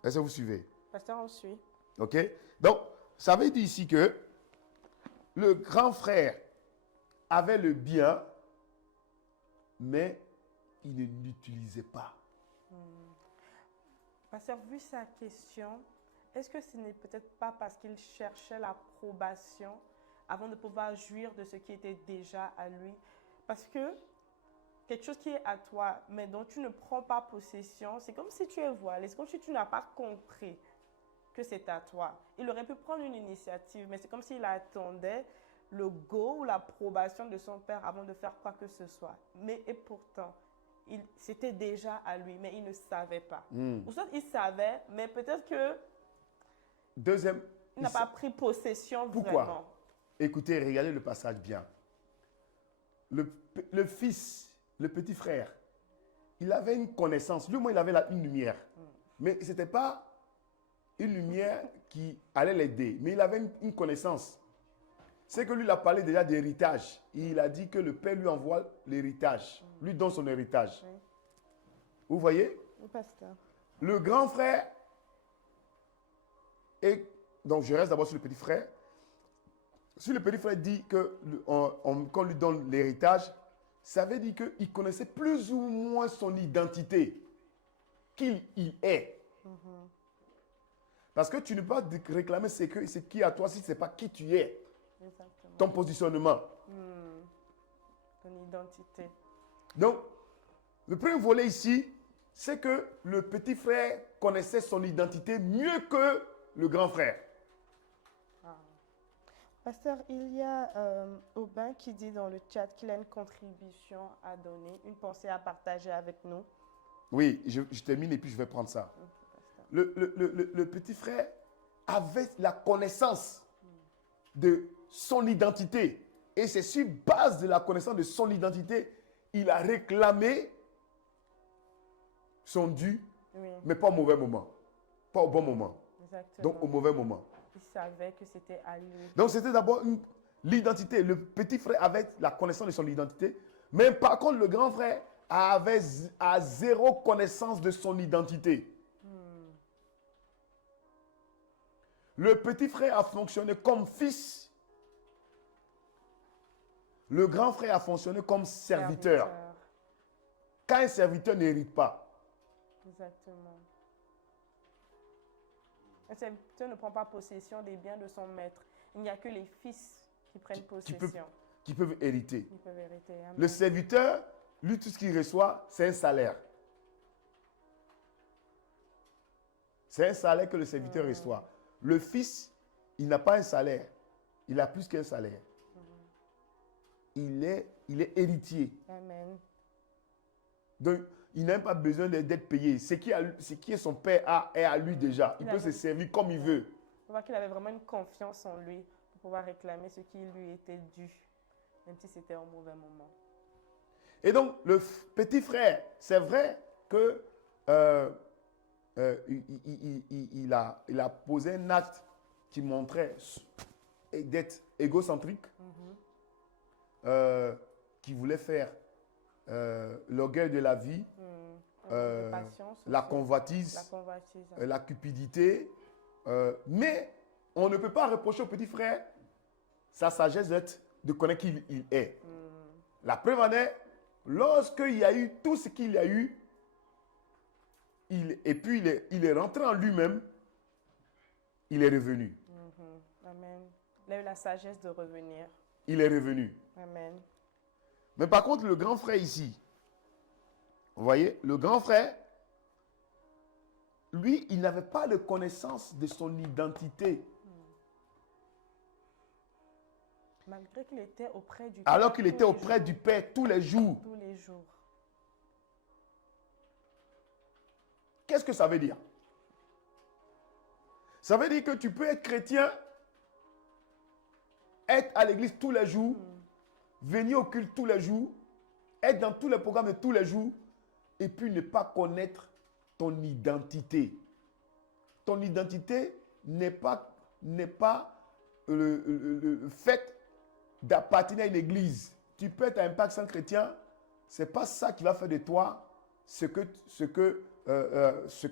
est-ce que vous suivez? Pasteur, on suit. Ok? Donc, ça veut dire ici que le grand frère avait le bien, mais il ne l'utilisait pas. Pasteur, vu sa question, est-ce que ce n'est peut-être pas parce qu'il cherchait l'approbation avant de pouvoir jouir de ce qui était déjà à lui? Parce que quelque chose qui est à toi, mais dont tu ne prends pas possession, c'est comme si tu es voilé, c'est comme si tu n'as pas compris que c'est à toi. Il aurait pu prendre une initiative, mais c'est comme s'il attendait le go ou l'approbation de son père avant de faire quoi que ce soit. Et pourtant, c'était déjà à lui, mais il ne savait pas. Ou soit il savait, mais peut-être que il n'a pas pris possession Pourquoi? vraiment. Écoutez, regardez le passage bien. Le fils, le petit frère, il avait une connaissance. Lui, au moins, il avait une lumière. Mais ce n'était pas une lumière qui allait l'aider. Mais il avait une connaissance. C'est que lui, il a parlé déjà d'héritage. Il a dit que le père lui envoie l'héritage. Lui donne son héritage. Vous voyez? Oui, pasteur. Le grand frère, et donc je reste d'abord sur le petit frère. Si le petit frère dit qu'on lui donne l'héritage, ça veut dire qu'il connaissait plus ou moins son identité, qui il est. Parce que tu ne peux pas réclamer ce qui est à toi si ce n'est pas qui tu es. Exactement. Ton positionnement. Ton identité. Donc, le premier volet ici, c'est que le petit frère connaissait son identité mieux que le grand frère. Pasteur, il y a Aubin qui dit dans le chat qu'il a une contribution à donner, une pensée à partager avec nous. Oui, je termine et puis je vais prendre ça. Le petit frère avait la connaissance de son identité. Et c'est sur base de la connaissance de son identité, il a réclamé son dû, mais pas au mauvais moment. Pas au bon moment. Exactement. Donc au mauvais moment. Il savait que c'était à lui. Donc c'était d'abord l'identité. Le petit frère avait la connaissance de son identité, mais par contre le grand frère avait zéro connaissance de son identité. Le petit frère a fonctionné comme fils. Le grand frère a fonctionné comme serviteur. Quand un serviteur n'hérite pas. Exactement. Un serviteur ne prend pas possession des biens de son maître. Il n'y a que les fils qui prennent possession. Qui peuvent hériter. Ils peuvent hériter. Amen. Le serviteur, lui, tout ce qu'il reçoit, c'est un salaire. C'est un salaire que le serviteur reçoit. Le fils, il n'a pas un salaire. Il a plus qu'un salaire. Il est héritier. Amen. Donc, il n'a même pas besoin d'être payé. Ce qui est son père est à lui déjà. Il peut se servir comme il veut. On voit qu'il avait vraiment une confiance en lui pour pouvoir réclamer ce qui lui était dû, même si c'était un mauvais moment. Et donc, le petit frère, c'est vrai que il a posé un acte qui montrait d'être égocentrique, qui voulait faire l'orgueil de la vie, De patience la aussi. convoitise, La convoitise. la cupidité. Mais on ne peut pas reprocher au petit frère sa sagesse de connaître qui il est. La preuve en est, lorsqu'il y a eu tout ce qu'il y a eu, et puis il est rentré en lui-même, il est revenu. Amen. Il a eu la sagesse de revenir. Il est revenu. Amen. Mais par contre, le grand frère ici, vous voyez, le grand frère, lui, il n'avait pas de connaissance de son identité. Malgré qu'il était auprès du Alors Père qu'il tous était les auprès jours. du Père tous les jours. Tous les jours. Qu'est-ce que ça veut dire? Ça veut dire que tu peux être chrétien, être à l'église tous les jours, venir au culte tous les jours, être dans tous les programmes de tous les jours, et puis ne pas connaître ton identité. Ton identité n'est pas le fait d'appartenir à une église. Tu peux être un Impact sans chrétien, ce n'est pas ça qui va faire de toi ce que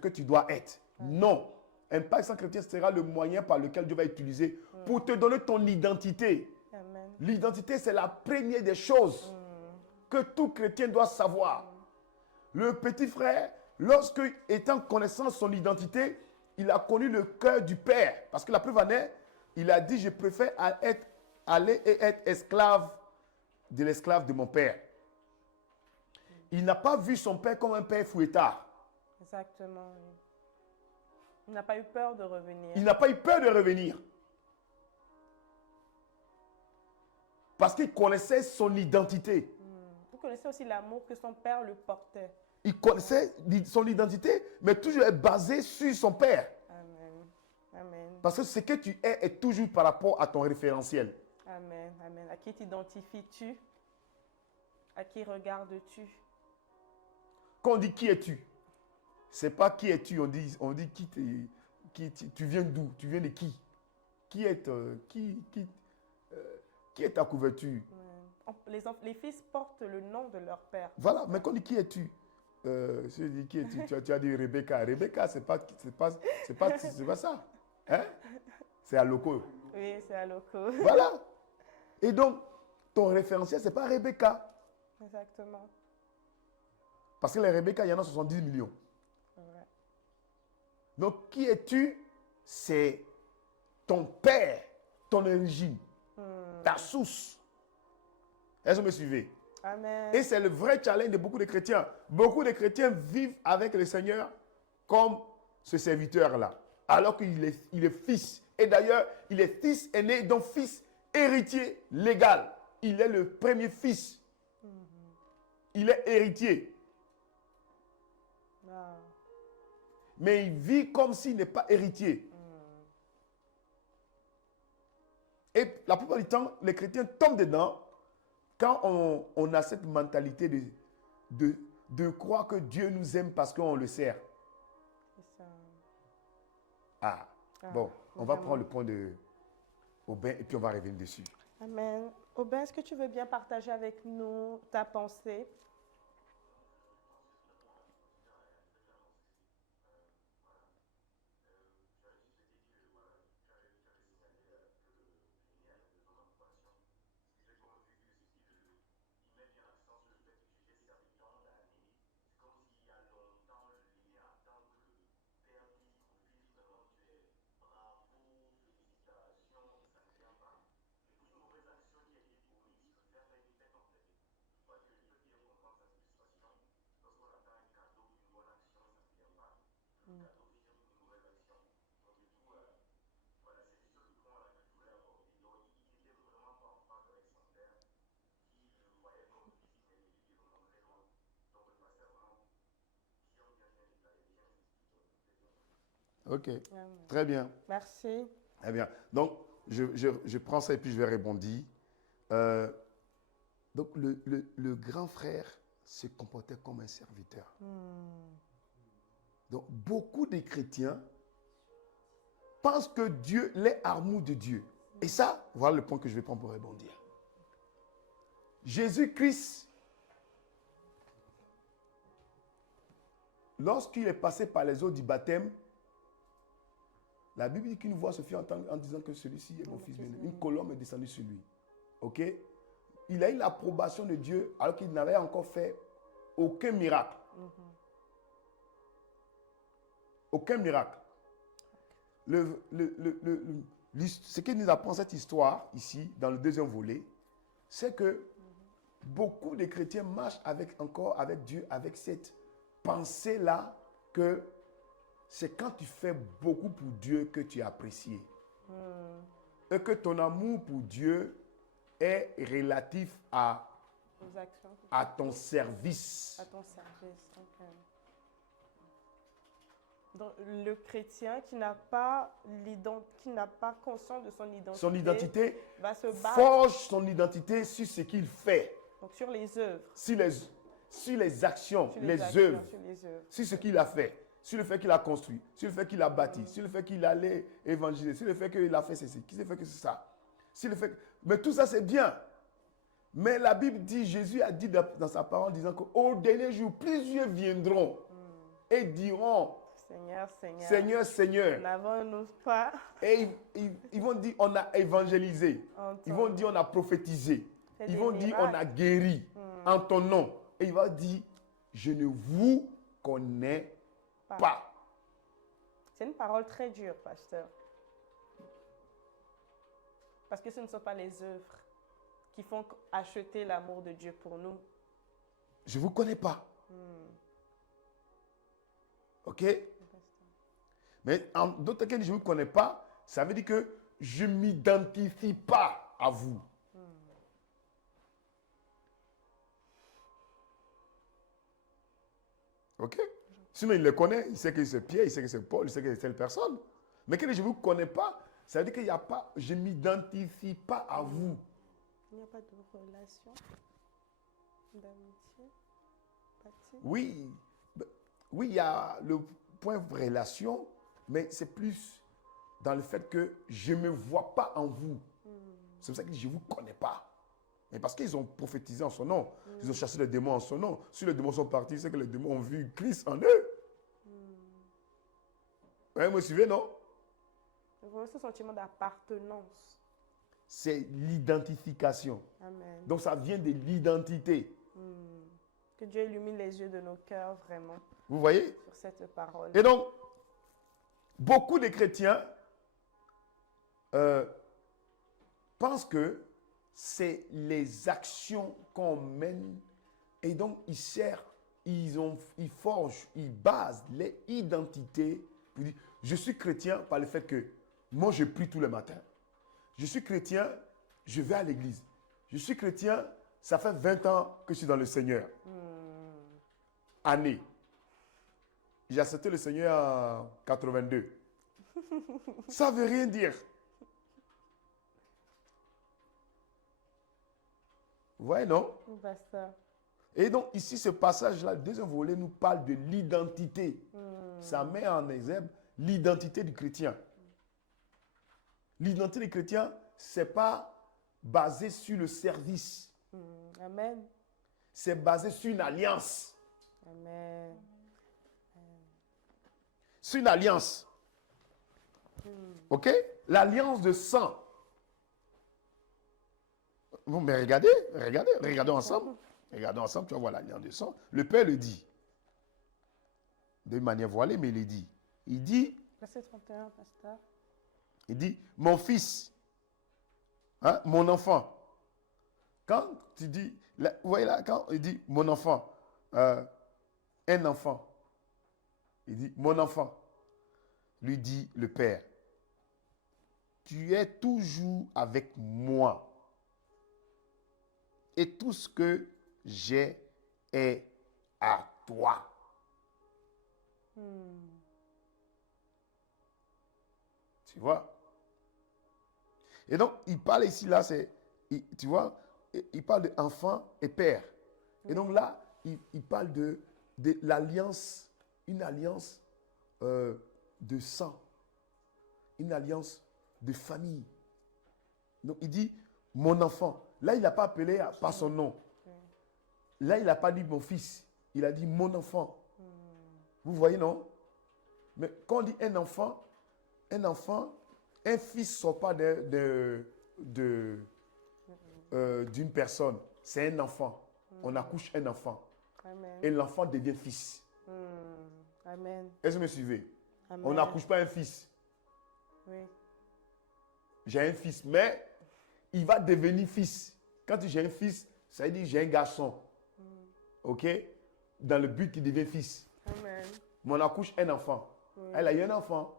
tu dois être. Non. Impact sans chrétien sera le moyen par lequel Dieu va utiliser pour te donner ton identité. Amen. L'identité, c'est la première des choses que tout chrétien doit savoir. Le petit frère, lorsque étant connaissant son identité, il a connu le cœur du Père. Parce que la preuve en est, il a dit, je préfère aller et être esclave de l'esclave de mon Père. Il n'a pas vu son Père comme un Père fouettard. Exactement. Oui. Il n'a pas eu peur de revenir. Il n'a pas eu peur de revenir. Parce qu'il connaissait son identité. Il connaissait aussi l'amour que son père le portait. Il connaissait son identité, mais toujours est basé sur son Père. Amen. Amen. Parce que ce que tu es est toujours par rapport à ton référentiel. Amen. Amen. À qui t'identifies-tu? À qui regardes-tu? Quand on dit qui es-tu, c'est pas qui es-tu, on dit tu viens d'où, tu viens de qui? Qui est ta couverture? Les fils portent le nom de leur père. Voilà, mais quand on dit qui es-tu, je dis qui es-tu, tu as dit Rebecca. Rebecca, c'est pas ça. Hein? C'est à loco. Oui, c'est à loco. Voilà. Et donc, ton référentiel, c'est pas Rebecca. Exactement. Parce que les Rebecca, il y en a 70 millions. Ouais. Donc, qui es-tu? C'est ton père, ton origine, ta source. Est-ce que vous me suivez? Amen. Et c'est le vrai challenge de beaucoup de chrétiens. Beaucoup de chrétiens vivent avec le Seigneur comme ce serviteur-là, alors qu'il est fils. Et d'ailleurs, il est fils aîné, donc fils héritier légal. Il est le premier fils. Il est héritier. Wow. Mais il vit comme s'il n'est pas héritier. Et la plupart du temps, les chrétiens tombent dedans quand on a cette mentalité de croire que Dieu nous aime parce qu'on le sert. C'est ça. Bon, on va vraiment. prendre le point de Aubin et puis on va revenir dessus. Amen. Aubin, est-ce que tu veux bien partager avec nous ta pensée? Ok, Amen. très bien. Merci. Très bien. Donc, je prends ça et puis je vais rebondir. Donc, le grand frère se comportait comme un serviteur. Donc, beaucoup de chrétiens pensent que Dieu les amour de Dieu. Et ça, voilà le point que je vais prendre pour rebondir. Jésus-Christ, lorsqu'il est passé par les eaux du baptême, la Bible dit qu'une voix se fit entendre en disant que celui-ci est mon fils bien-aimé. Une colombe est descendue sur lui. Ok? Il a eu l'approbation de Dieu alors qu'il n'avait encore fait aucun miracle. Aucun miracle. Ce qui nous apprend cette histoire ici, dans le deuxième volet, c'est que beaucoup de chrétiens marchent encore avec Dieu, avec cette pensée-là que c'est quand tu fais beaucoup pour Dieu que tu es apprécié. Et que ton amour pour Dieu est relatif à ton service. À ton service, ok. Donc, le chrétien qui n'a pas conscience de son identité, va se battre. Forge son identité sur ce qu'il fait. Donc, sur les œuvres. Sur les actions, les œuvres. Sur ce qu'il a fait. Sur le fait qu'il a construit. Sur le fait qu'il a bâti. Sur le fait qu'il allait évangéliser. Sur le fait qu'il a fait ceci. Sur le fait que c'est ça. Mais tout ça, c'est bien. Mais la Bible dit, Jésus a dit dans sa parole, disant qu'au dernier jour, plusieurs viendront et diront, Seigneur, Seigneur. N'avons-nous pas. Et ils vont dire, on a évangélisé. Ils vont dire, on a prophétisé. Ils vont dire, on a guéri en ton nom. Et il va dire, je ne vous connais pas. C'est une parole très dure, pasteur. Parce que ce ne sont pas les œuvres qui font acheter l'amour de Dieu pour nous. Je ne vous connais pas. Ok? Mais en d'autres cas, je ne vous connais pas, ça veut dire que je ne m'identifie pas à vous. Ok? Sinon, il le connaît, il sait que c'est Pierre, il sait que c'est Paul, il sait que c'est telle personne. Mais quand je ne vous connais pas, ça veut dire qu'il n'y a pas, je ne m'identifie pas à vous. Il n'y a pas de relation d'amitié? Oui, il y a le point relation, mais c'est plus dans le fait que je ne me vois pas en vous. C'est pour ça que je ne vous connais pas. Mais parce qu'ils ont prophétisé en son nom. Ils ont chassé les démons en son nom. Si les démons sont partis, c'est que les démons ont vu Christ en eux. Vous me suivez, non? Vraiment ce sentiment d'appartenance. C'est l'identification. Amen. Donc ça vient de l'identité. Que Dieu illumine les yeux de nos cœurs, vraiment. Vous voyez? Sur cette parole. Et donc, beaucoup de chrétiens pensent que c'est les actions qu'on mène et donc ils forgent, ils basent les identités. Pour dire, je suis chrétien par le fait que moi je prie tous les matins. Je suis chrétien, je vais à l'église. Je suis chrétien, ça fait 20 ans que je suis dans le Seigneur. Année. J'ai accepté le Seigneur en 82. Ça ne veut rien dire. Vous voyez, non? Pasteur. Et donc, ici, ce passage-là, le deuxième volet, nous parle de l'identité. Ça met en exergue l'identité du chrétien. L'identité du chrétien, ce n'est pas basé sur le service. Amen. C'est basé sur une alliance. Amen. Sur une alliance. OK? L'alliance de sang. Bon, mais regardez ensemble. Regardons ensemble, tu vas voir l'alliance de sang. Le Père le dit. De manière voilée, mais il le dit. Il dit, Verset 31, pasteur. Il dit, mon fils, hein, mon enfant. Quand tu dis, là, vous voyez là, quand il dit mon enfant, un enfant, il dit mon enfant, lui dit le Père, tu es toujours avec moi. Et tout ce que j'ai est à toi. Tu vois? Et donc, il parle ici, là, tu vois, il parle d'enfant et père. Et donc là, il parle de l'alliance, une alliance de sang, une alliance de famille. Donc, il dit, mon enfant. Là, il n'a pas appelé par son nom. Là, il n'a pas dit mon fils. Il a dit mon enfant. Vous voyez, non? Mais quand on dit un enfant, un fils ne sort pas d'une personne. C'est un enfant. On accouche un enfant. Amen. Et l'enfant devient fils. Amen. Est-ce que vous me suivez? Amen. On n'accouche pas un fils. Oui. J'ai un fils, mais il va devenir fils. Quand tu dis j'ai un fils, ça veut dire j'ai un garçon. OK? Dans le but qu'il devient fils. Amen. Mais on accouche un enfant. Elle a eu un enfant.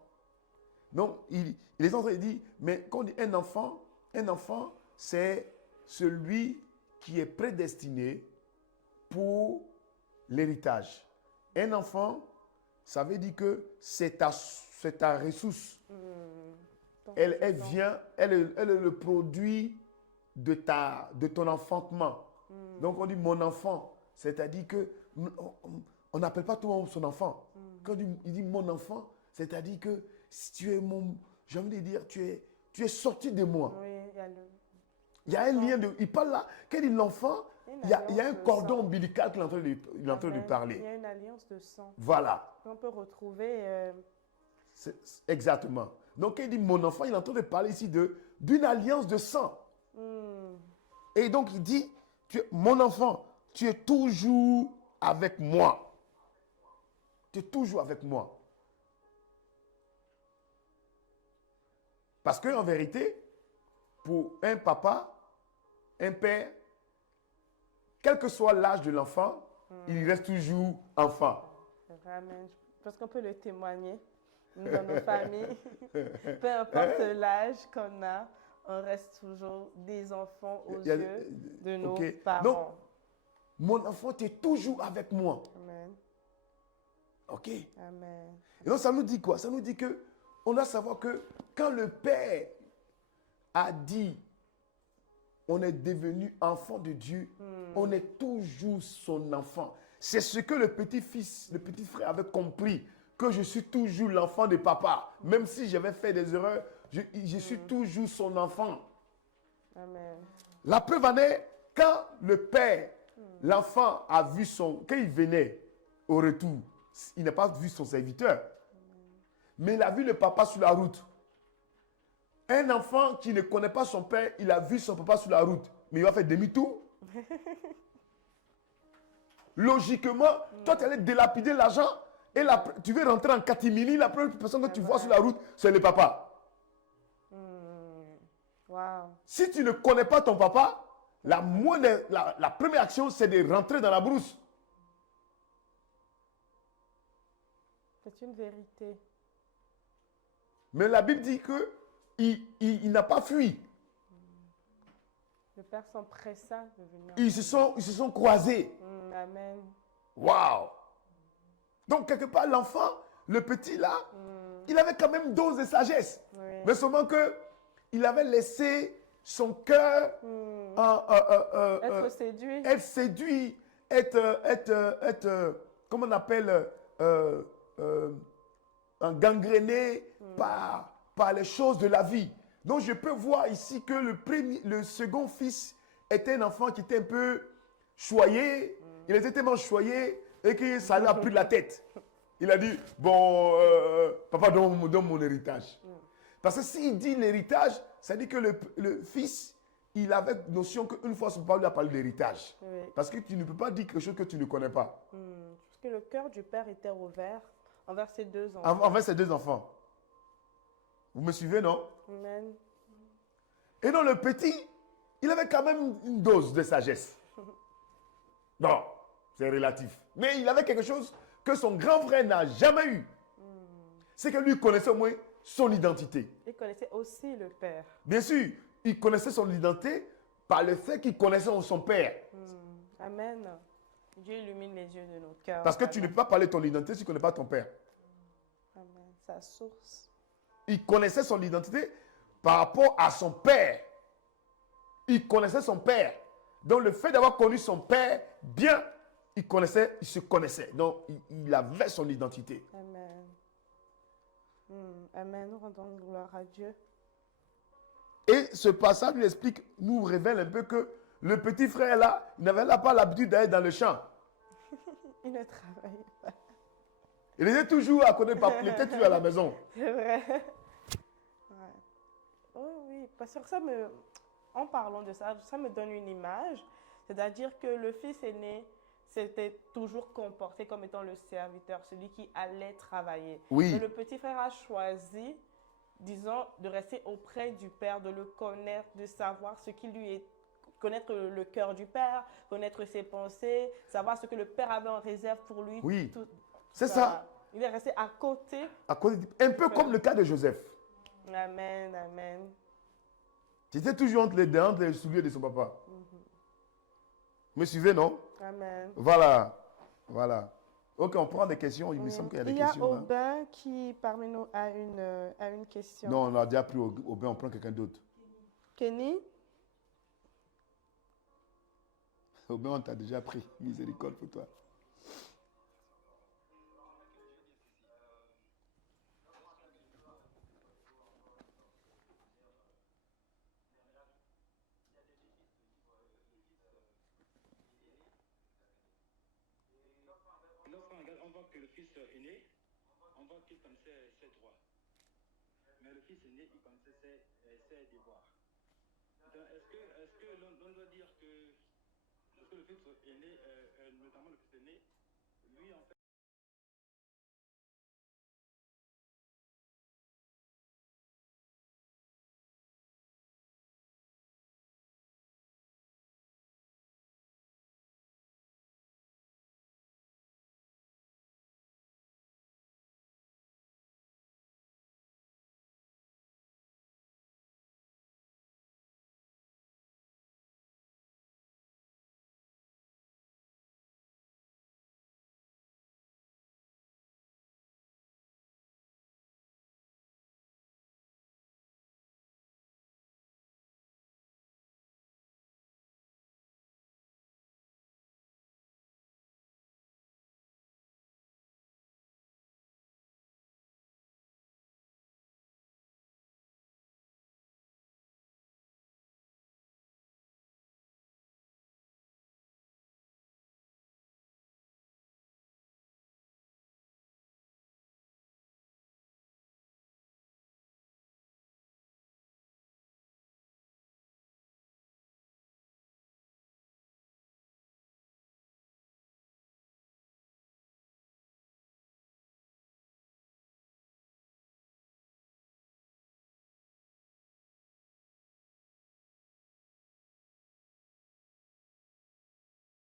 Donc, il est en train de dire, mais quand on dit un enfant, c'est celui qui est prédestiné pour l'héritage. Un enfant, ça veut dire que c'est ta ressource. Elle vient, elle est le produit de ton enfantement. Donc, on dit mon enfant, c'est-à-dire que on n'appelle pas tout le monde son enfant. Quand il dit mon enfant, c'est-à-dire que si tu es mon, j'ai envie de dire, tu es sorti de moi. Oui, il y a un lien de, il parle là, quand il dit l'enfant, il y a un cordon ombilical qu'il est en train de parler. Il y a une alliance de sang. Voilà. On peut retrouver. Exactement. Donc, quand il dit mon enfant, il est en train de parler ici d'une alliance de sang. Et donc, il dit, mon enfant, tu es toujours avec moi. Tu es toujours avec moi. Parce qu'en vérité, pour un papa, un père, quel que soit l'âge de l'enfant, il reste toujours enfant. Amen. Parce qu'on peut le témoigner dans nos familles. Peu importe l'âge qu'on a, on reste toujours des enfants aux yeux de nos parents. Donc, mon enfant, tu es toujours avec moi. Amen. OK? Amen. Et donc, ça nous dit quoi? Ça nous dit que on doit savoir que quand le Père a dit on est devenu enfant de Dieu, on est toujours son enfant. C'est ce que le petit-fils, le petit frère avait compris, que je suis toujours l'enfant de papa. Même si j'avais fait des erreurs, je suis toujours son enfant. Amen. La preuve en est, quand le Père, l'enfant a vu quand il venait au retour, il n'a pas vu son serviteur, mais il a vu le papa sur la route. Un enfant qui ne connaît pas son père, il a vu son papa sur la route, mais il va faire demi-tour. Logiquement, toi, tu allais délapider l'argent et tu veux rentrer en catimini. La première personne que tu vois sur la route, c'est le papa. Wow. Si tu ne connais pas ton papa, la première action, c'est de rentrer dans la brousse. C'est une vérité. Mais la Bible dit qu'il n'a pas fui. Le Père s'empressa de venir. Ils se sont croisés. Amen. Waouh! Donc, quelque part, l'enfant, le petit là, il avait quand même dose de sagesse. Oui. Mais seulement qu'il avait laissé son cœur être séduit. Comment on appelle, gangréné par les choses de la vie. Donc, je peux voir ici que le second fils était un enfant qui était un peu choyé. Il était tellement choyé et que ça lui a pris la tête. Il a dit, bon, papa, donne mon héritage. Parce que s'il dit l'héritage, ça dit que le fils, il avait notion qu'une fois son papa lui a parlé d'héritage. Oui. Parce que tu ne peux pas dire quelque chose que tu ne connais pas. Parce que le cœur du Père était ouvert envers ses deux enfants. Envers ses deux enfants. Vous me suivez, non? Amen. Et donc le petit, il avait quand même une dose de sagesse. Bon, c'est relatif. Mais il avait quelque chose que son grand frère n'a jamais eu. C'est que lui connaissait au moins son identité. Il connaissait aussi le Père. Bien sûr, il connaissait son identité par le fait qu'il connaissait son père. Amen. Dieu illumine les yeux de nos cœurs. Parce que tu ne peux pas parler de ton identité si tu ne connais pas ton père. Amen. Sa source. Il connaissait son identité par rapport à son père. Il connaissait son père. Donc le fait d'avoir connu son père bien, il se connaissait. Donc il avait son identité. Amen. Amen. Nous rendons gloire à Dieu. Et ce passage nous révèle un peu que le petit frère là, il n'avait pas l'habitude d'aller dans le champ. Il ne travaillait pas. Il était toujours à côté de papa, il était toujours à la maison. C'est vrai. Ouais. Oh oui, parce que en parlant de ça, ça me donne une image. C'est-à-dire que le fils aîné s'était toujours comporté comme étant le serviteur, celui qui allait travailler. Oui. Mais le petit frère a choisi, disons, de rester auprès du père, de le connaître, de savoir ce qui lui est, connaître le cœur du père, connaître ses pensées, savoir ce que le père avait en réserve pour lui. Oui, tout c'est ça. Il est resté à côté. Un peu comme le cas de Joseph. Amen, amen. Il était toujours entre les souliers de son papa. Vous me suivez, non? Amen. Voilà. Ok, on prend des questions. Il me semble qu'il y a des questions. Il y a Aubin qui, parmi nous, a une question. Non, on a déjà pris Aubin, on prend quelqu'un d'autre. Kenny? Aubin, on t'a déjà pris. Miséricorde pour toi. On voit que le fils aîné, on voit qu'il connaissait ses droits. Mais le fils aîné, il connaissait ses devoirs. Donc, est-ce que l'on doit dire que le fils aîné, notamment le fils aîné, lui, en fait,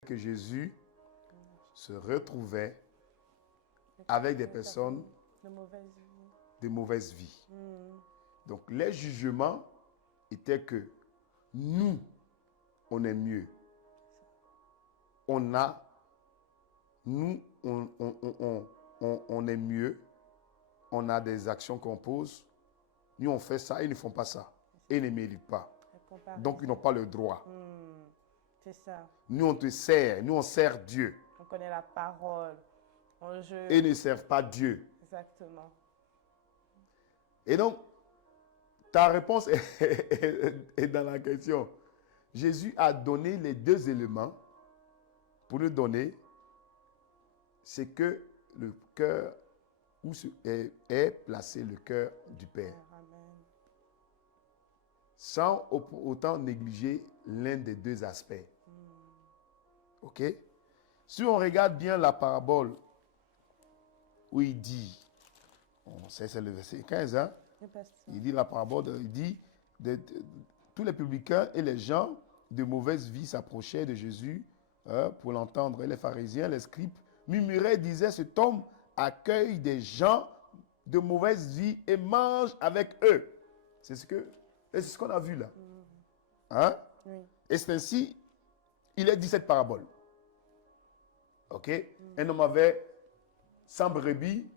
que Jésus se retrouvait avec des personnes de mauvaise vie. Donc les jugements étaient que nous, on est mieux. On est mieux. On a des actions qu'on pose. Nous, on fait ça, ils ne font pas ça. Et ils ne méritent pas. Donc, ils n'ont pas le droit. C'est ça. Nous, on te sert. Nous, on sert Dieu. On connaît la parole. Et ils ne servent pas Dieu. Exactement. Et donc, ta réponse est dans la question. Jésus a donné les deux éléments pour nous donner ce que le cœur, où est placé le cœur du Père. Amen. Sans autant négliger l'un des deux aspects. Ok? Si on regarde bien la parabole où il dit, c'est le verset 15, hein? Il dit la parabole, il dit, tous les publicains et les gens de mauvaise vie s'approchaient de Jésus pour l'entendre. Et les pharisiens, les scribes, murmuraient, disaient, cet homme accueille des gens de mauvaise vie et mange avec eux. C'est ce qu'on a vu là. Hein? Oui. Et c'est ainsi, il est dit cette parabole. Ok? Un homme avait 100 brebis,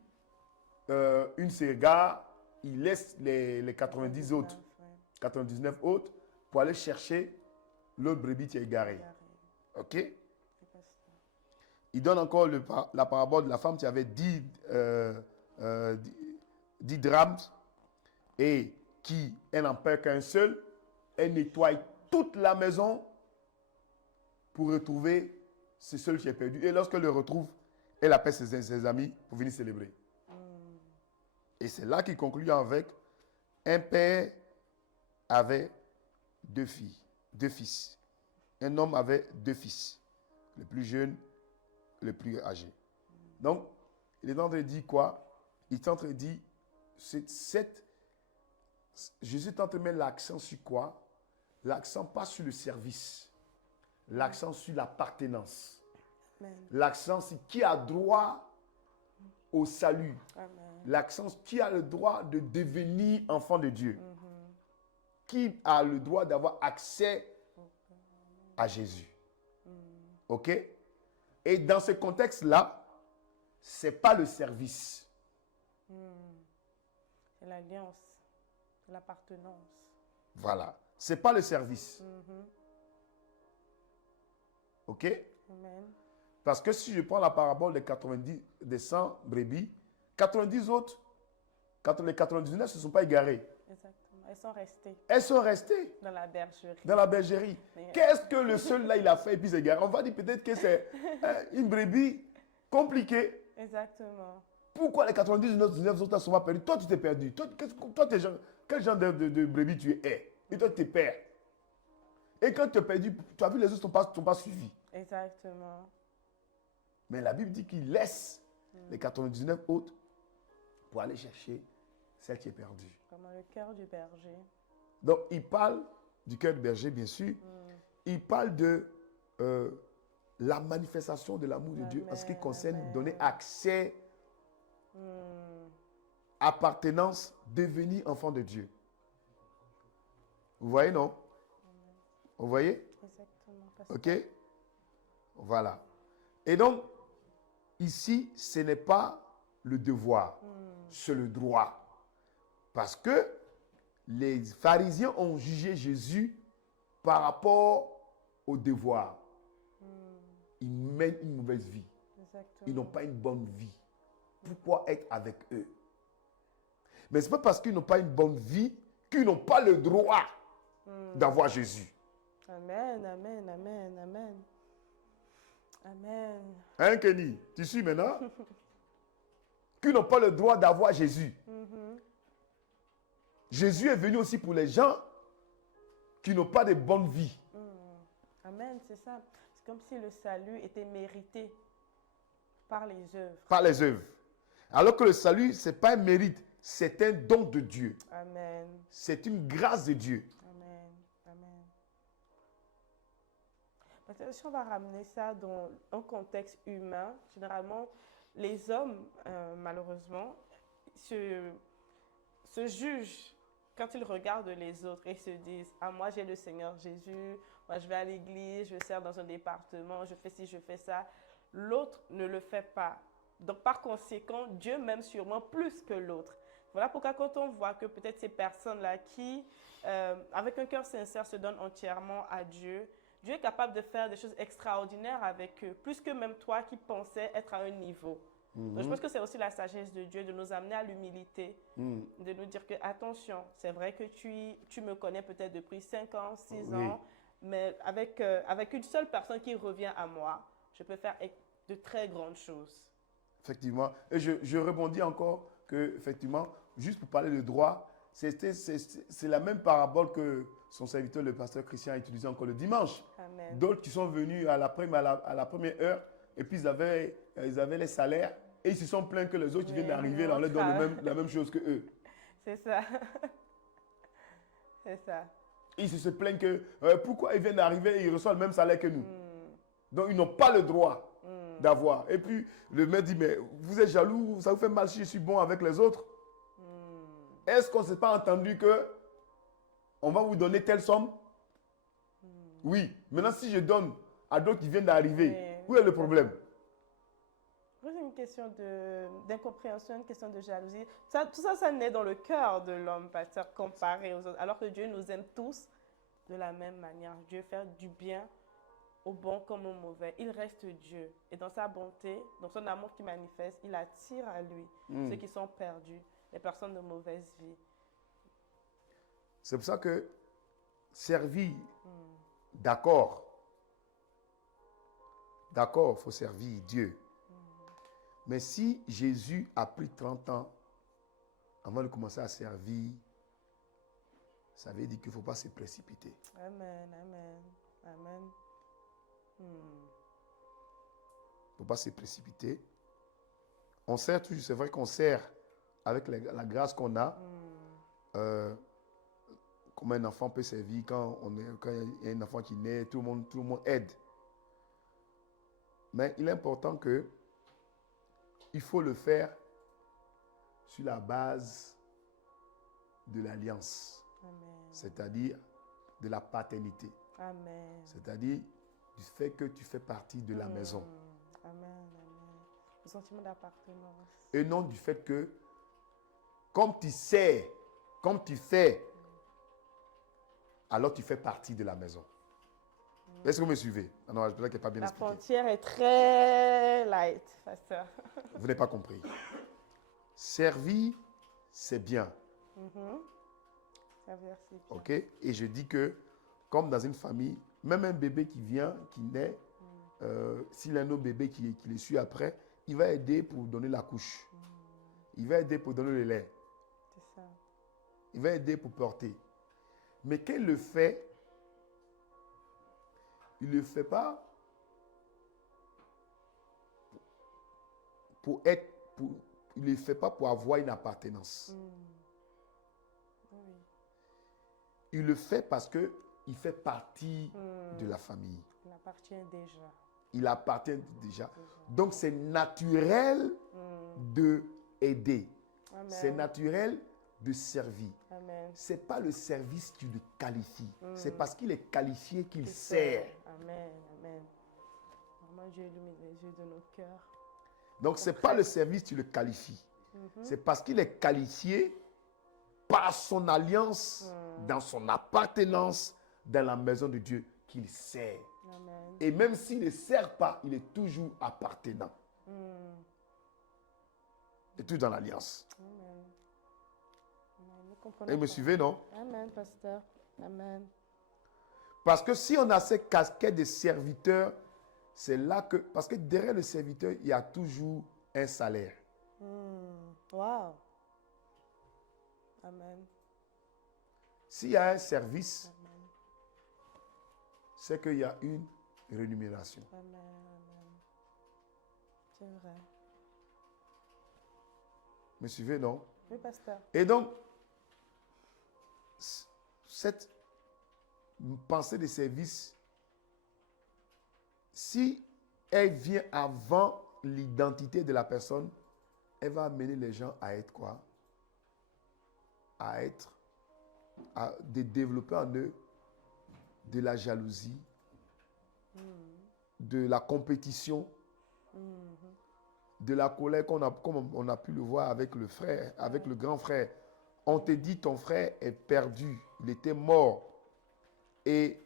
une s'égare, il laisse les 90 autres. 99 autres pour aller chercher l'autre brebis qui est égarée. Ok? Il donne encore la parabole de la femme qui avait 10 drachmes et qui, elle n'en perd qu'un seul. Elle nettoie toute la maison pour retrouver ce seul qui est perdu. Et lorsqu'elle le retrouve, elle appelle ses amis pour venir célébrer. Et c'est là qu'il conclut avec: un père avait 2 fils. Un homme avait 2 fils. Le plus jeune, le plus âgé. Donc, il est en train de dire quoi? Il est en train de dire, Jésus est en train de mettre l'accent sur quoi? L'accent pas sur le service. L'accent sur l'appartenance. L'accent sur qui a droit au salut. Amen. L'accent sur qui a le droit de devenir enfant de Dieu. Qui a le droit d'avoir accès à Jésus. Ok? Et dans ce contexte-là, ce n'est pas le service. C'est l'alliance, c'est l'appartenance. Voilà. Ce n'est pas le service. Ok? Amen. Parce que si je prends la parabole des 100 brebis, 90 autres, les 99 ne se sont pas égarés. Exactement. Elles sont restées Elles sont restées dans la bergerie. dans la bergerie. Mais- Qu'est-ce que le seul là, il a fait et puis s'est égaré? On va dire peut-être que c'est une brebis compliquée. Exactement. Pourquoi les 99 autres sont pas perdus? Toi, tu t'es perdu. Toi, quel genre de brebis tu es? Et toi, tu t'es perdu. Et quand tu es perdu, tu as vu les autres ne sont pas suivis. Exactement. Mais la Bible dit qu'il laisse les 99 autres pour aller chercher celle qui est perdue. Comme le cœur du berger. Donc, il parle du cœur du berger, bien sûr. Il parle de la manifestation de l'amour de Dieu en ce qui concerne donner accès, appartenance, devenir enfant de Dieu. Vous voyez, non? Vous voyez? Exactement. Ok? Voilà. Et donc, ici, ce n'est pas le devoir, c'est le droit. Parce que les pharisiens ont jugé Jésus par rapport au devoir. Ils mènent une mauvaise vie. Exactement. Ils n'ont pas une bonne vie. Pourquoi être avec eux? Mais ce n'est pas parce qu'ils n'ont pas une bonne vie qu'ils n'ont pas le droit d'avoir Jésus. Amen, amen, amen, amen. Amen. Hein, Kenny? Tu suis maintenant? Qu'ils n'ont pas le droit d'avoir Jésus. Jésus est venu aussi pour les gens qui n'ont pas de bonne vie. Amen, c'est ça. C'est comme si le salut était mérité par les œuvres. Par les œuvres. Alors que le salut, ce n'est pas un mérite, c'est un don de Dieu. Amen. C'est une grâce de Dieu. Amen. Amen. Parce que si on va ramener ça dans un contexte humain, généralement, les hommes, malheureusement, se jugent quand ils regardent les autres et se disent « Ah, moi, j'ai le Seigneur Jésus, moi, je vais à l'église, je sers dans un département, je fais ci, je fais ça. » L'autre ne le fait pas. Donc, par conséquent, Dieu m'aime sûrement plus que l'autre. Voilà pourquoi quand on voit que peut-être ces personnes-là qui, avec un cœur sincère, se donnent entièrement à Dieu, Dieu est capable de faire des choses extraordinaires avec eux, plus que même toi qui pensais être à un niveau. Donc, je pense que c'est aussi la sagesse de Dieu de nous amener à l'humilité, de nous dire que, attention, c'est vrai que tu me connais peut-être depuis 5 ans, 6 ans, mais avec une seule personne qui revient à moi, je peux faire de très grandes choses. Effectivement. Et je rebondis encore que, effectivement, juste pour parler de droit, c'est la même parabole que son serviteur, le pasteur Christian, a utilisé encore le dimanche. Amen. D'autres qui sont venus à la première heure et puis ils avaient les salaires et ils se sont plaints que les autres qui viennent d'arriver, on leur donne la même chose que eux. C'est ça. C'est ça. Ils se plaignent que pourquoi ils viennent d'arriver et ils reçoivent le même salaire que nous. Donc ils n'ont pas le droit d'avoir. Et puis le maître dit, mais vous êtes jaloux, ça vous fait mal si je suis bon avec les autres. Est-ce qu'on ne s'est pas entendu que on va vous donner telle somme? Oui. Maintenant, si je donne à d'autres qui viennent d'arriver, où est le problème? Il une question d'incompréhension, une question de jalousie. Tout ça, ça naît dans le cœur de l'homme, pasteur, comparé aux autres. Alors que Dieu nous aime tous de la même manière. Dieu fait du bien au bon comme au mauvais. Il reste Dieu. Et dans sa bonté, dans son amour qui manifeste, il attire à lui ceux qui sont perdus, les personnes de mauvaise vie. C'est pour ça que servir, d'accord, il faut servir Dieu. Mais si Jésus a pris 30 ans avant de commencer à servir, ça veut dire qu'il ne faut pas se précipiter. Amen, amen, amen. Il ne faut pas se précipiter. On sert toujours, c'est vrai qu'on sert avec la grâce qu'on a. Comment un enfant peut servir quand il y a un enfant qui naît, tout le monde aide. Mais il est important que il faut le faire sur la base de l'alliance, c'est-à-dire de la paternité. Amen. C'est-à-dire du fait que tu fais partie de la maison. Amen, amen. Le sentiment d'appartenance. Et non du fait que, comme tu sais, comme tu fais, alors tu fais partie de la maison. Est-ce que vous me suivez? Ah non, peut-être qu'il n'est pas bien expliqué. La frontière est très light, pasteur. Vous n'avez pas compris. Servir, c'est bien. Servir, c'est bien. OK? Et je dis que, comme dans une famille, même un bébé qui vient, qui naît, s'il a un autre bébé qui le suit après, il va aider pour donner la couche. Il va aider pour donner le lait. C'est ça. Il va aider pour porter. Mais quand il le fait, il ne le fait pas il ne le fait pas pour avoir une appartenance. Oui. Il le fait parce que il fait partie de la famille. Il appartient déjà. Il appartient déjà. Donc c'est naturel de aider. Amen. C'est naturel de servir. Amen. Ce n'est pas le service qui le qualifie. C'est parce qu'il est qualifié qu'il sert. Amen, amen. Vraiment, Dieu illumine les yeux de nos cœurs. Donc ce n'est pas le service qui le qualifie. C'est parce qu'il est qualifié par son alliance, dans son appartenance dans la maison de Dieu qu'il sert. Amen. Et même s'il ne sert pas, il est toujours appartenant. Il est toujours dans l'alliance. Amen. Amen. Nous comprenons Et vous me pas. suivez, non? Amen, pasteur. Amen. Parce que si on a cette casquette de serviteur, c'est là que... Parce que derrière le serviteur, il y a toujours un salaire. Wow. Amen. S'il y a un service, c'est qu'il y a une rémunération. Amen, amen. C'est vrai. Vous me suivez, non? Oui, pasteur. Et donc, cette pensée de service, si elle vient avant l'identité de la personne, elle va amener les gens à être quoi? À développer en eux de la jalousie, de la compétition, de la colère comme on a pu le voir avec le frère, avec le grand frère. On te dit ton frère est perdu, il était mort et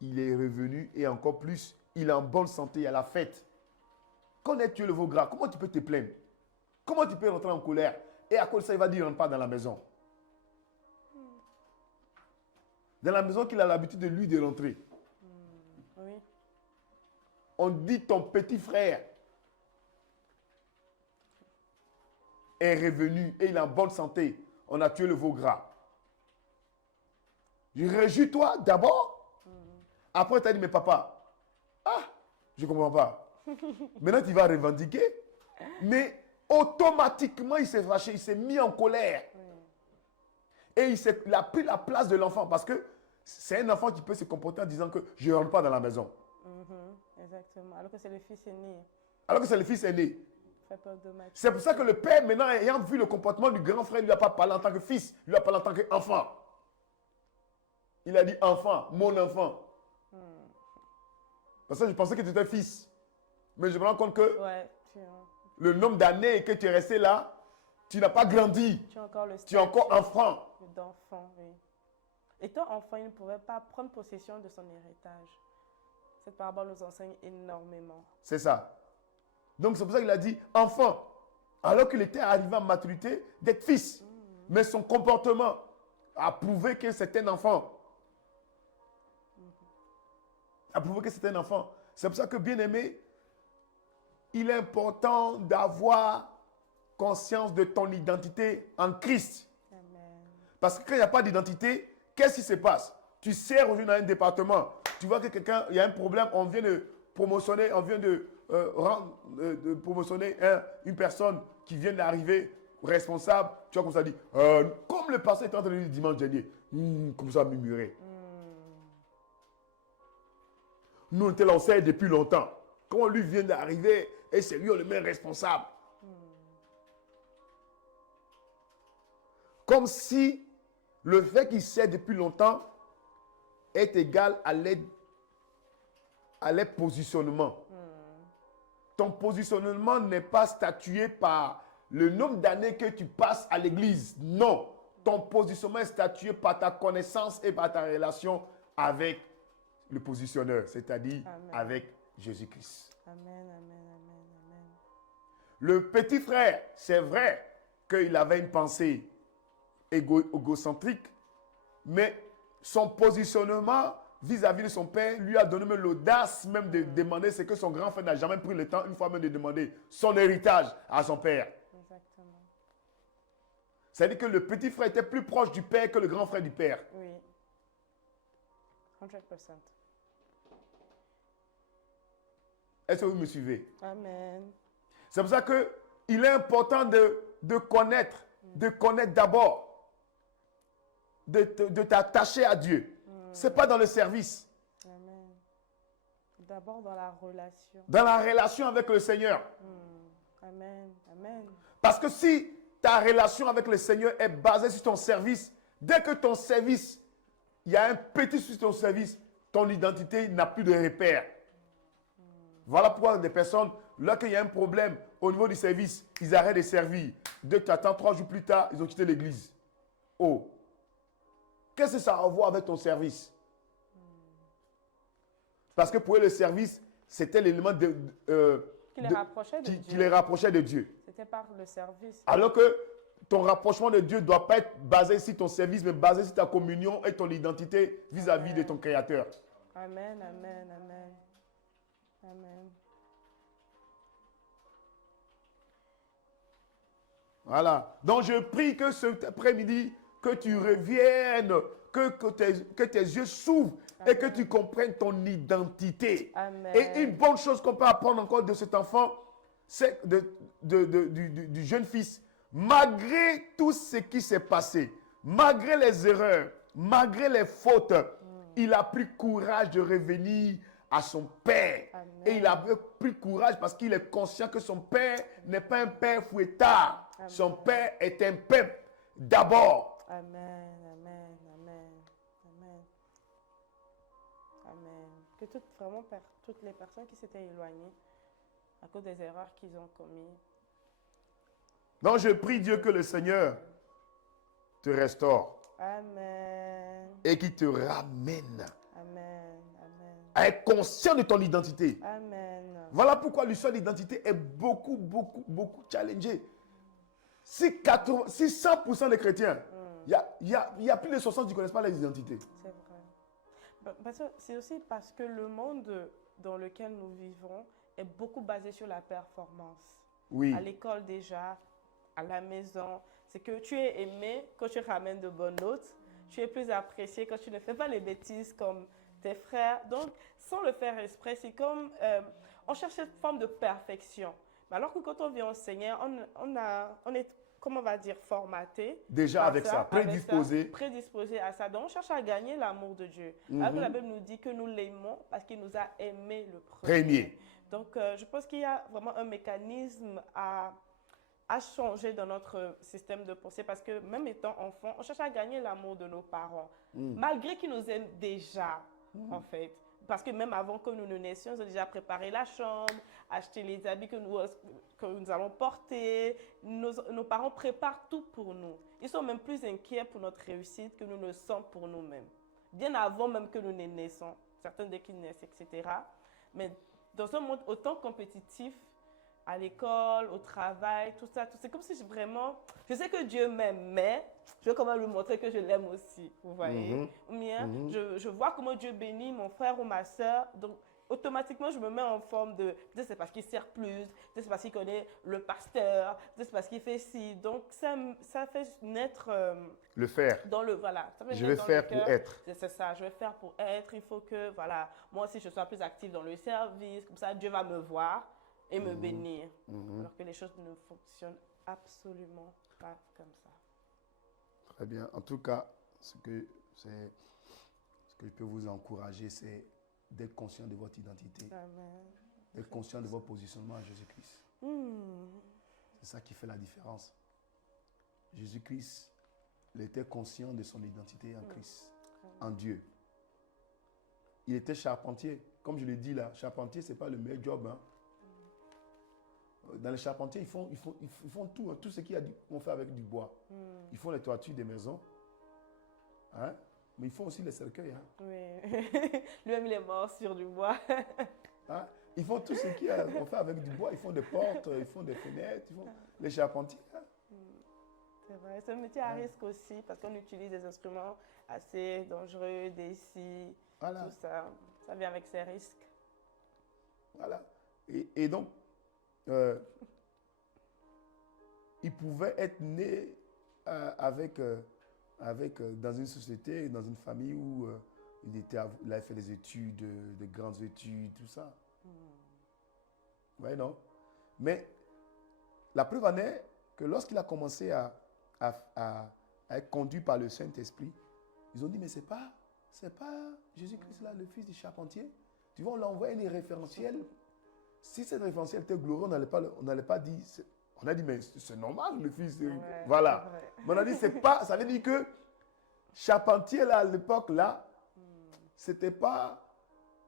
il est revenu et encore plus, il est en bonne santé, il y a la fête. Quand on est tué le veau gras, comment tu peux te plaindre? Comment tu peux rentrer en colère? Et à cause de ça, il va dire, il ne rentre pas dans la maison. Dans la maison qu'il a l'habitude de lui de rentrer. Oui. On dit ton petit frère est revenu et il est en bonne santé. On a tué le veau gras. Réjouis-toi d'abord. Après, tu as dit, mais papa, je ne comprends pas. Maintenant, tu vas revendiquer. Mais automatiquement, il s'est fâché, il s'est mis en colère. Et il a pris la place de l'enfant parce que c'est un enfant qui peut se comporter en disant que je ne rentre pas dans la maison. Exactement. Alors que c'est le fils aîné. Alors que c'est le fils aîné. Fait peur de ma... C'est pour ça que le père, maintenant, ayant vu le comportement du grand frère, il ne lui a pas parlé en tant que fils, il lui a parlé en tant qu'enfant. Il a dit enfant, mon enfant. Parce que je pensais que tu étais fils. Mais je me rends compte que Ouais, le nombre d'années que tu es resté là, tu n'as pas grandi. Tu as encore le Tu es encore enfant. d'enfant, oui. Étant enfant, il ne pouvait pas prendre possession de son héritage. Cette parabole nous enseigne énormément. C'est ça. Donc c'est pour ça qu'il a dit enfant, alors qu'il était arrivé à maturité, d'être fils. Mais son comportement a prouvé que c'est un enfant. A prouvé que c'est un enfant. C'est pour ça que, bien aimé, il est important d'avoir conscience de ton identité en Christ. Amen. Parce que quand il n'y a pas d'identité, qu'est-ce qui se passe? Tu sers aujourd'hui dans un département, tu vois que quelqu'un, il y a un problème, on vient de promotionner, on vient de promotionner une personne qui vient d'arriver responsable, tu vois comme ça dit, comme le pasteur était en train de dire dimanche dernier, comme ça murmurer. Nous, on était là, on sait depuis longtemps. Quand on lui vient d'arriver, et c'est lui, on le met responsable. Comme si le fait qu'il sait depuis longtemps est égal à l'aide positionnement. Ton positionnement n'est pas statué par le nombre d'années que tu passes à l'église. Non. Ton positionnement est statué par ta connaissance et par ta relation avec le positionneur, c'est-à-dire avec Jésus-Christ. Amen, amen, amen, amen. Le petit frère, c'est vrai qu'il avait une pensée égocentrique, mais son positionnement vis-à-vis de son père lui a donné même l'audace même de demander ce que son grand frère n'a jamais pris le temps, une fois même de demander son héritage à son père. Exactement. C'est-à-dire que le petit frère était plus proche du père que le grand frère du père. Oui. 100%. Est-ce que vous me suivez? Amen. C'est pour ça qu'il est important de connaître d'abord, de t'attacher à Dieu. Ce n'est pas dans le service. Amen. D'abord dans la relation. Dans la relation avec le Seigneur. Amen. Amen. Parce que si ta relation avec le Seigneur est basée sur ton service, dès que ton service, il y a un petit sur ton service, ton identité n'a plus de repère. Voilà pourquoi des personnes, lorsqu'il y a un problème au niveau du service, ils arrêtent de servir. 2, 4 3 jours plus tard, ils ont quitté l'église. Oh! Qu'est-ce que ça a à voir avec ton service? Parce que pour eux, le service, c'était l'élément Qui les rapprochait de Dieu. Qui les rapprochait de Dieu. C'était par le service. Alors que ton rapprochement de Dieu ne doit pas être basé sur ton service, mais basé sur ta communion et ton identité vis-à-vis de ton Créateur. Amen, amen, amen. Amen. Voilà. Donc je prie que cet après-midi, que tu reviennes, que tes yeux s'ouvrent et que tu comprennes ton identité. Amen. Et une bonne chose qu'on peut apprendre encore de cet enfant, c'est du jeune fils, malgré tout ce qui s'est passé, malgré les erreurs, malgré les fautes, il a pris courage de revenir à son père. Amen. Et il a pris courage parce qu'il est conscient que son père n'est pas un père fouettard. Amen. Son père est un père d'abord. Amen, amen, amen, amen. Amen. Que toutes les personnes qui s'étaient éloignées à cause des erreurs qu'ils ont commises. Donc je prie Dieu que le Seigneur te restaure. Amen. Et qu'il te ramène Amen. Amen. à être conscient de ton identité. Amen. Voilà pourquoi l'histoire d'identité est beaucoup challengée. Si 100% des chrétiens, il y a plus de 60 qui ne connaissent pas les identités. C'est vrai. C'est aussi parce que le monde dans lequel nous vivons est beaucoup basé sur la performance. Oui. À l'école déjà, à la maison. C'est que tu es aimé quand tu ramènes de bonnes notes. Tu es plus apprécié quand tu ne fais pas les bêtises comme tes frères. Donc, sans le faire exprès, c'est comme on cherche cette forme de perfection. Mais alors que quand on vient au Seigneur, on est, comment on va dire, formaté. Déjà avec ça, prédisposé. Prédisposé à ça. Donc, on cherche à gagner l'amour de Dieu. Alors que la Bible nous dit que nous l'aimons parce qu'il nous a aimés le premier. Donc, je pense qu'il y a vraiment un mécanisme à changer dans notre système de pensée parce que même étant enfant, on cherche à gagner l'amour de nos parents, malgré qu'ils nous aiment déjà, en fait. parce que même avant que nous ne naissions, ils ont déjà préparé la chambre, acheté les habits que nous allons porter. Nos parents préparent tout pour nous. Ils sont même plus inquiets pour notre réussite que nous ne sommes pour nous-mêmes. Bien avant même que nous ne naissons. Certains dès qu'ils naissent, etc. Mais dans un monde autant compétitif, à l'école, au travail, tout ça, c'est comme si je sais que Dieu m'aime, mais je veux quand même lui montrer que je l'aime aussi, vous voyez. Ou bien, je vois comment Dieu bénit mon frère ou ma soeur, donc automatiquement, je me mets en forme de, peut-être c'est parce qu'il sert plus, peut-être c'est parce qu'il connaît le pasteur, peut-être c'est parce qu'il fait ci, donc ça fait naître... Le faire. Voilà. Je vais faire pour être. C'est ça, je vais faire pour être, il faut que, voilà, moi aussi je sois plus active dans le service, comme ça Dieu va me voir et me bénir. Alors que les choses ne fonctionnent absolument pas comme ça. Très bien. En tout cas, ce que je peux vous encourager, c'est d'être conscient de votre identité. Amen. D'être conscient de votre positionnement à Jésus-Christ. C'est ça qui fait la différence. Jésus-Christ, il était conscient de son identité en Christ, en Dieu. Il était charpentier. Comme je l'ai dit là, charpentier, ce n'est pas le meilleur job. Hein. Dans les charpentiers, ils font tout, hein, tout ce qu'on fait avec du bois. Ils font les toitures des maisons. Hein? Mais ils font aussi les cercueils. Hein? Oui. Lui-même, il est mort sur du bois. Hein? Ils font tout ce qu'on fait avec du bois. Ils font des portes, ils font des fenêtres. Les charpentiers. Hein? C'est vrai. C'est un métier à risque aussi parce qu'on utilise des instruments assez dangereux, des scies, voilà. Tout ça. Ça vient avec ses risques. Voilà. Et donc, il pouvait être né dans une société, dans une famille où il avait fait des études, des grandes études, tout ça. Oui, non? Mais la preuve en est que lorsqu'il a commencé à être conduit par le Saint-Esprit, ils ont dit, mais c'est pas Jésus-Christ là, le fils du charpentier. Tu vois, on l'a envoyé des référentiels. Si cette référentiel était glorieux, on n'allait pas dire... On a dit, mais c'est normal, le fils... voilà. Mais on a dit, c'est pas... Ça veut dire que charpentier, là, à l'époque, là, c'était pas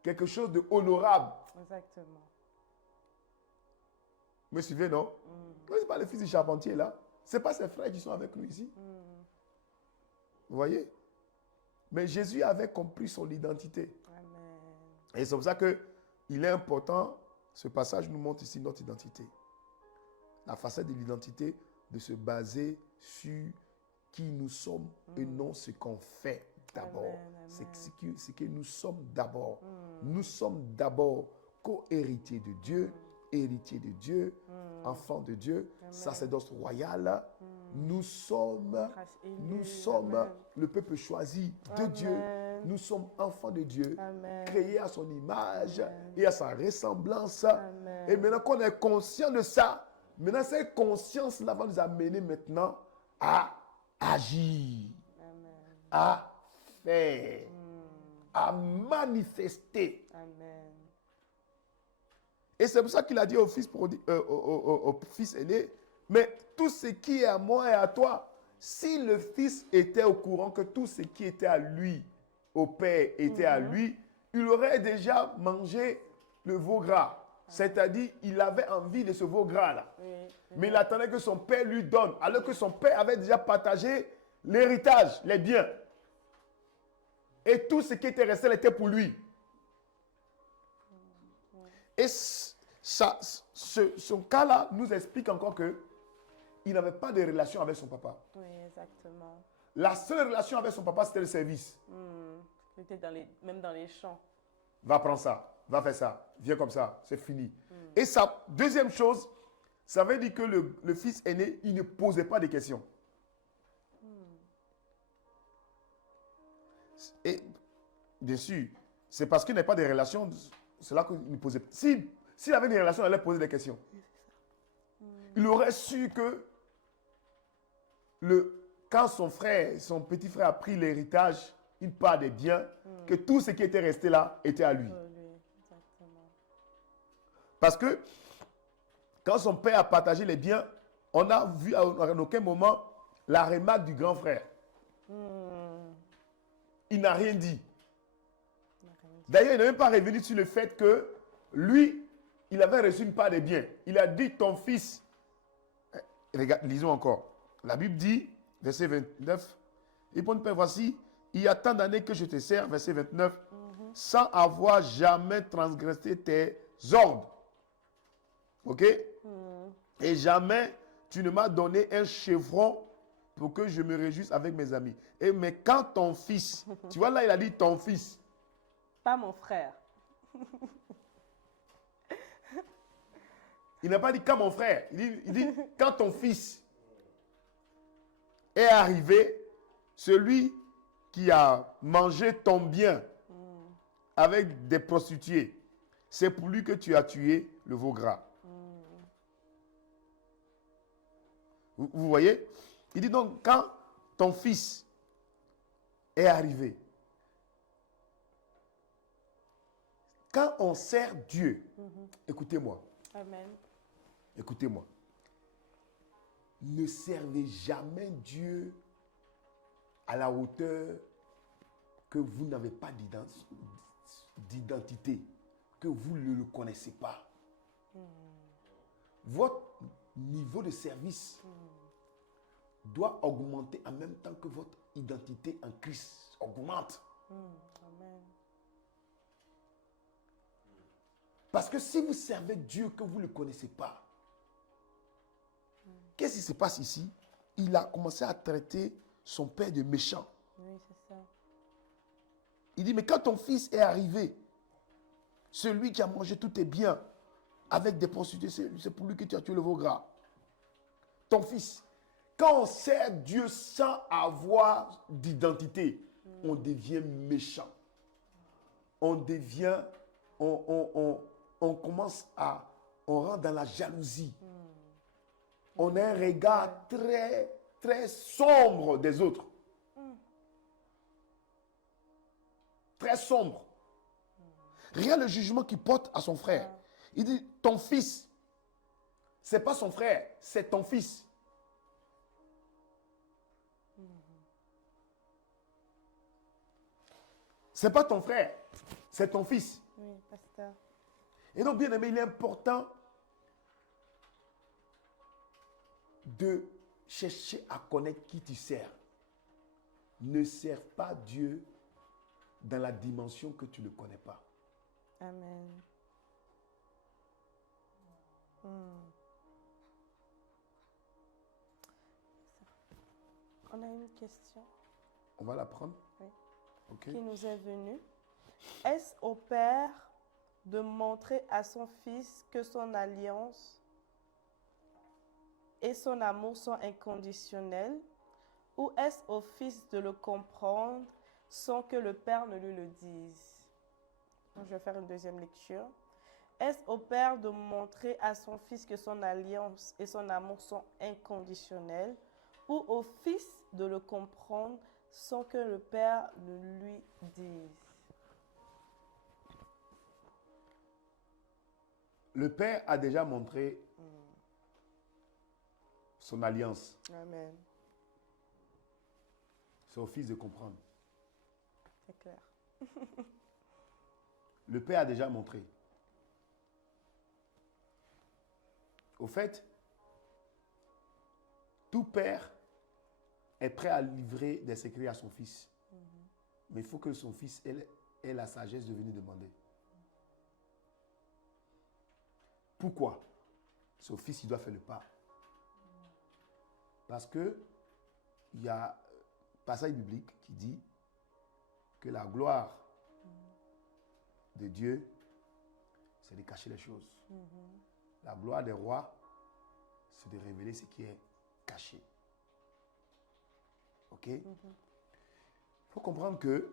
quelque chose de honorable. Exactement. Vous me suivez, non? Ce n'est pas le fils du charpentier, là. Ce n'est pas ses frères qui sont avec nous ici. Vous voyez? Mais Jésus avait compris son identité. Amen. Et c'est pour ça qu'il est important... Ce passage nous montre ici notre identité. La facette de l'identité, de se baser sur qui nous sommes et non ce qu'on fait d'abord. C'est ce que nous sommes d'abord. Nous sommes d'abord co-héritiers de Dieu, héritiers de Dieu, enfants de Dieu, sacerdoce royal. Nous sommes le peuple choisi de Dieu. Nous sommes enfants de Dieu, créés à son image et à sa ressemblance. Et maintenant qu'on est conscient de ça, maintenant cette conscience-là va nous amener maintenant à agir, à faire, à manifester. Et c'est pour ça qu'il a dit au fils aîné, mais tout ce qui est à moi et à toi, si le fils était au courant que tout ce qui était à lui, au père, était à lui, il aurait déjà mangé le veau gras. C'est-à-dire, il avait envie de ce veau gras-là. Mais il attendait que son père lui donne, alors que son père avait déjà partagé l'héritage, les biens. Et tout ce qui était resté était pour lui. Et son cas-là nous explique encore que il n'avait pas de relation avec son papa. Oui, exactement. La seule relation avec son papa, c'était le service. Il était même dans les champs. Va prendre ça, va faire ça, viens comme ça, c'est fini. Et sa deuxième chose, ça veut dire que le fils aîné, il ne posait pas de questions. Et bien sûr, c'est parce qu'il n'a pas de relation, c'est là qu'il ne posait pas. S'il avait une relation, il allait poser des questions. Il aurait su que quand son petit frère a pris l'héritage, une part des biens, que tout ce qui était resté là était à lui. Parce que quand son père a partagé les biens, on a vu à aucun moment la remarque du grand frère. Il n'a rien dit. D'ailleurs, il n'est même pas revenu sur le fait que lui, il avait reçu une part des biens. Il a dit, ton fils, regarde, lisons encore. La Bible dit, verset 29, et bon Père, voici, il y a tant d'années que je te sers, verset 29, sans avoir jamais transgressé tes ordres. Ok? Et jamais tu ne m'as donné un chevron pour que je me réjouisse avec mes amis. Mais quand ton fils, tu vois là, il a dit ton fils. Pas mon frère. Il n'a pas dit quand mon frère. Il dit quand ton fils est arrivé, celui qui a mangé ton bien avec des prostituées, c'est pour lui que tu as tué le veau gras. Vous voyez? Il dit donc, quand ton fils est arrivé, quand on sert Dieu, écoutez-moi. Amen. Écoutez-moi. Ne servez jamais Dieu à la hauteur que vous n'avez pas d'identité, que vous ne le connaissez pas. Votre niveau de service doit augmenter en même temps que votre identité en Christ augmente. Amen. Parce que si vous servez Dieu que vous ne le connaissez pas, qu'est-ce qui se passe ici? Il a commencé à traiter son père de méchant. Oui, c'est ça. Il dit, mais quand ton fils est arrivé, celui qui a mangé tous tes biens avec des prostituées, c'est pour lui que tu as tué le veau gras. Ton fils. Quand on sert Dieu sans avoir d'identité, on devient méchant. On devient, on commence à, on rentre dans la jalousie. On a un regard très, très sombre des autres. Très sombre. Regarde le jugement qu'il porte à son frère. Il dit, ton fils, c'est pas son frère, c'est ton fils. C'est pas ton frère, c'est ton fils. Oui, pasteur. Et donc, bien aimé, il est important de chercher à connaître qui tu sers. Ne sers pas Dieu dans la dimension que tu ne connais pas. Amen. On a une question. On va la prendre? Oui. Ok. Qui nous est venue. Est-ce au père de montrer à son fils que son alliance et son amour sont inconditionnels, ou est-ce au fils de le comprendre sans que le père ne lui le dise? Donc, je vais faire une deuxième lecture. Est-ce au père de montrer à son fils que son alliance et son amour sont inconditionnels, ou au fils de le comprendre sans que le père ne lui dise? Le père a déjà montré son alliance. Amen. C'est au fils de comprendre. C'est clair. Le père a déjà montré. Au fait, tout père est prêt à livrer des secrets à son fils. Mais il faut que son fils ait la sagesse de venir demander. Pourquoi? Son fils, il doit faire le pas. Parce que il y a un passage biblique qui dit que la gloire de Dieu, c'est de cacher les choses. La gloire des rois, c'est de révéler ce qui est caché. Ok? Il faut comprendre que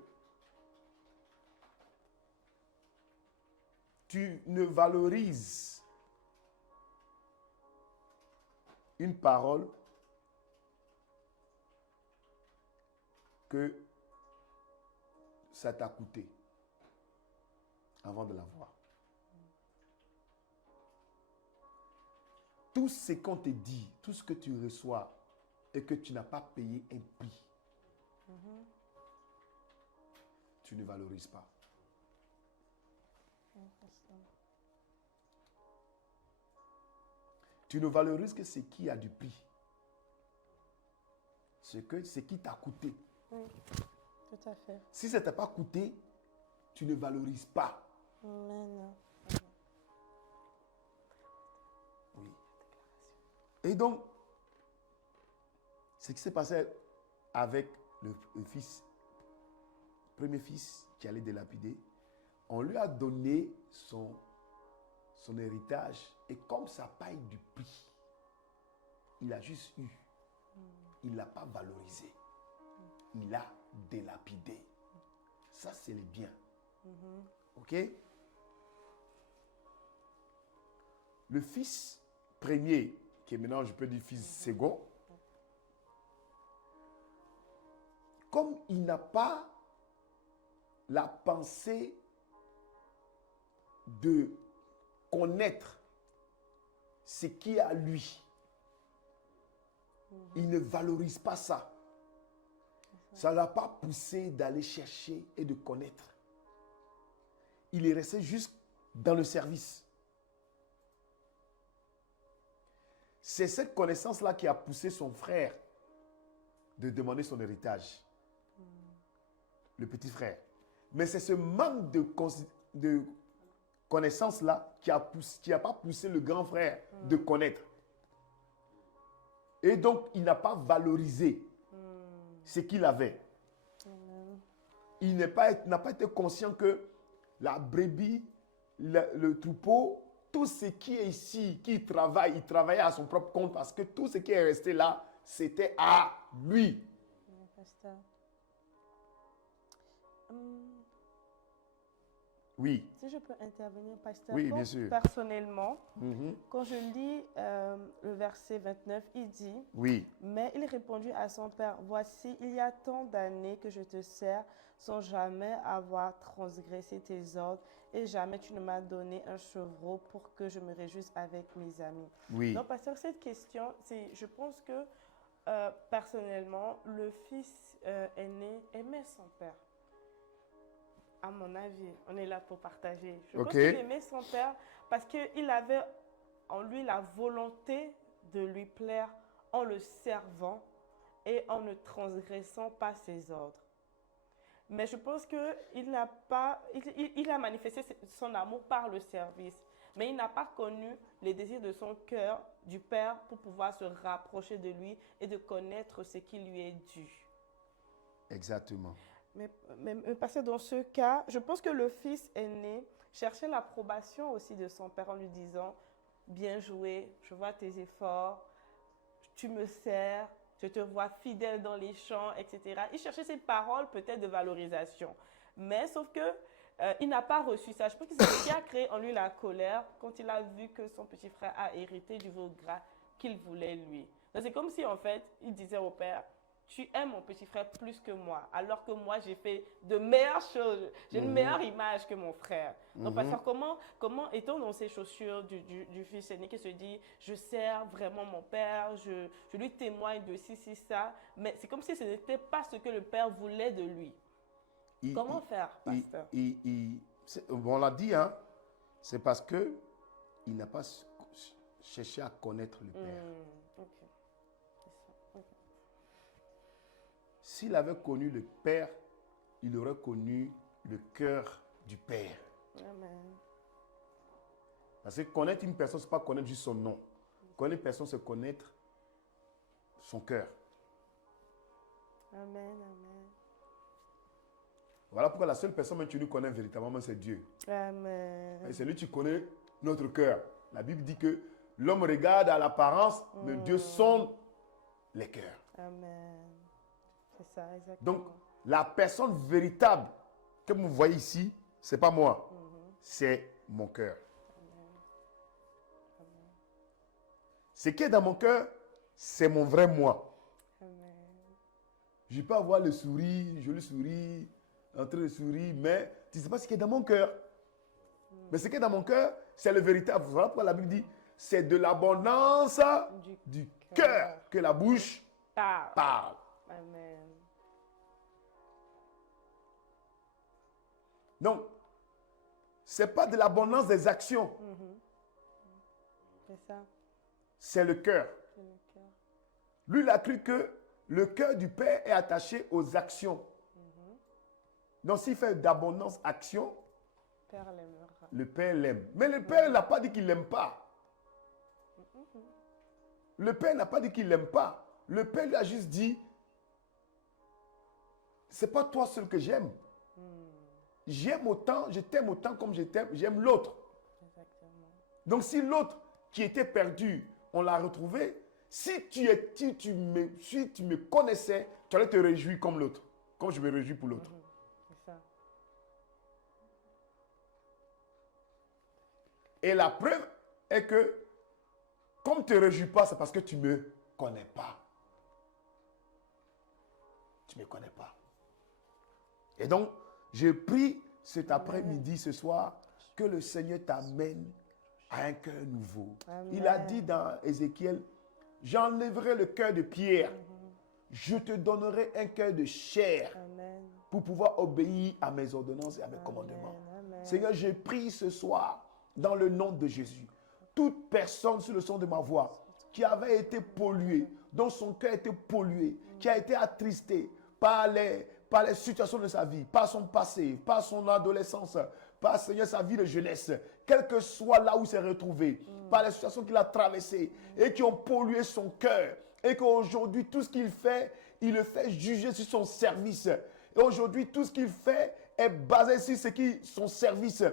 tu ne valorises une parole que ça t'a coûté avant de la voir. Tout ce qu'on te dit, tout ce que tu reçois et que tu n'as pas payé un prix, tu ne valorises pas. Tu ne valorises que ce qui a du prix. Ce qui t'a coûté. Oui, tout à fait. Si ça ne t'a pas coûté, tu ne valorises pas. Amen. Oui. Et donc, ce qui s'est passé avec le premier fils qui allait délapider, on lui a donné son héritage et comme ça n'a pas eu du prix, il a juste eu. Il ne l'a pas valorisé. Il a délapidé. Ça, c'est le bien. OK? Le fils premier, qui est maintenant, je peux dire fils second, comme il n'a pas la pensée de connaître ce qui est à lui, il ne valorise pas ça. Ça ne l'a pas poussé d'aller chercher et de connaître. Il est resté juste dans le service. C'est cette connaissance-là qui a poussé son frère de demander son héritage. Le petit frère. Mais c'est ce manque de connaissance-là qui a pas poussé le grand frère de connaître. Et donc, il n'a pas valorisé ce qu'il avait. Il n'a pas été conscient que la brebis, le troupeau, tout ce qui est ici, qui travaille, il travaillait à son propre compte parce que tout ce qui est resté là, c'était à lui. Pasteur. Oui. Si je peux intervenir, pasteur. Oui, bien sûr. Personnellement, quand je lis le verset 29, il dit, oui. Mais il répondit à son père, voici, il y a tant d'années que je te sers sans jamais avoir transgressé tes ordres et jamais tu ne m'as donné un chevreau pour que je me réjouisse avec mes amis. Oui. Donc, pasteur, cette question, je pense que personnellement, le fils aîné aimait son père. À mon avis, on est là pour partager. Je pense qu'il aimait son père parce qu'il avait en lui la volonté de lui plaire en le servant et en ne transgressant pas ses ordres. Mais je pense qu'il n'a pas, il a manifesté son amour par le service, mais il n'a pas connu les désirs de son cœur, du Père, pour pouvoir se rapprocher de lui et de connaître ce qui lui est dû. Exactement. Mais parce que dans ce cas, je pense que le fils aîné cherchait l'approbation aussi de son père en lui disant « Bien joué, je vois tes efforts, tu me sers, je te vois fidèle dans les champs, etc. » Il cherchait ces paroles peut-être de valorisation. Mais sauf que il n'a pas reçu ça. Je pense que c'est ce qui a créé en lui la colère quand il a vu que son petit frère a hérité du veau gras qu'il voulait lui. Donc c'est comme si en fait, il disait au père « Tu aimes mon petit frère plus que moi, alors que moi, j'ai fait de meilleures choses. J'ai une meilleure image que mon frère. » Donc, pasteur, comment est-on dans ces chaussures du fils aîné qui se dit « Je sers vraiment mon père, je lui témoigne de ci, ça. » Mais c'est comme si ce n'était pas ce que le père voulait de lui. Comment faire, pasteur? On l'a dit, hein, c'est parce qu'il n'a pas cherché à connaître le père. Okay. S'il avait connu le Père, il aurait connu le cœur du Père. Amen. Parce que connaître une personne, ce n'est pas connaître juste son nom. Connaître une personne, c'est connaître son cœur. Amen, amen. Voilà pourquoi la seule personne que tu nous connais véritablement, c'est Dieu. Amen. Et c'est lui qui connaît notre cœur. La Bible dit que l'homme regarde à l'apparence, mais Dieu sonde les cœurs. Amen. C'est ça, exactement. Donc, la personne véritable que vous voyez ici, ce n'est pas moi, c'est mon cœur. Ce qui est dans mon cœur, c'est mon vrai moi. Amen. Je peux avoir le sourire, je le souris, en train de sourire, mais tu ne sais pas ce qui est dans mon cœur. Mais ce qui est dans mon cœur, c'est le véritable. Voilà pourquoi la Bible dit, c'est de l'abondance du cœur que la bouche parle. Amen. Donc, ce n'est pas de l'abondance des actions. C'est ça. c'est le cœur. C'est le cœur. Lui, il a cru que le cœur du Père est attaché aux actions. Donc, s'il fait d'abondance action, Père l'aimera. le Père l'aime. Mais le Père n'a pas dit qu'il ne l'aime pas. Le Père n'a pas dit qu'il ne l'aime pas. Le Père lui a juste dit, c'est pas toi seul que j'aime. J'aime autant, je t'aime autant comme je t'aime, j'aime l'autre. Exactement. Donc si l'autre qui était perdu, on l'a retrouvé, si tu me connaissais, tu allais te réjouir comme l'autre, comme je me réjouis pour l'autre. C'est ça. Et la preuve est que, comme tu ne te réjouis pas, c'est parce que tu ne me connais pas. Tu ne me connais pas. Et donc, je prie cet après-midi, ce soir, que le Seigneur t'amène à un cœur nouveau. Amen. Il a dit dans Ézéchiel, j'enlèverai le cœur de pierre. Je te donnerai un cœur de chair Amen. pour pouvoir obéir à mes ordonnances et à mes commandements. Amen. Seigneur, je prie ce soir, dans le nom de Jésus, toute personne sur le son de ma voix qui avait été polluée, dont son cœur était pollué, qui a été attristé par les situations de sa vie, par son passé, par son adolescence, par, Seigneur, sa vie de jeunesse, quel que soit là où il s'est retrouvé, par les situations qu'il a traversées et qui ont pollué son cœur, et qu'aujourd'hui, tout ce qu'il fait, il le fait juger sur son service. Et aujourd'hui, tout ce qu'il fait est basé sur son service.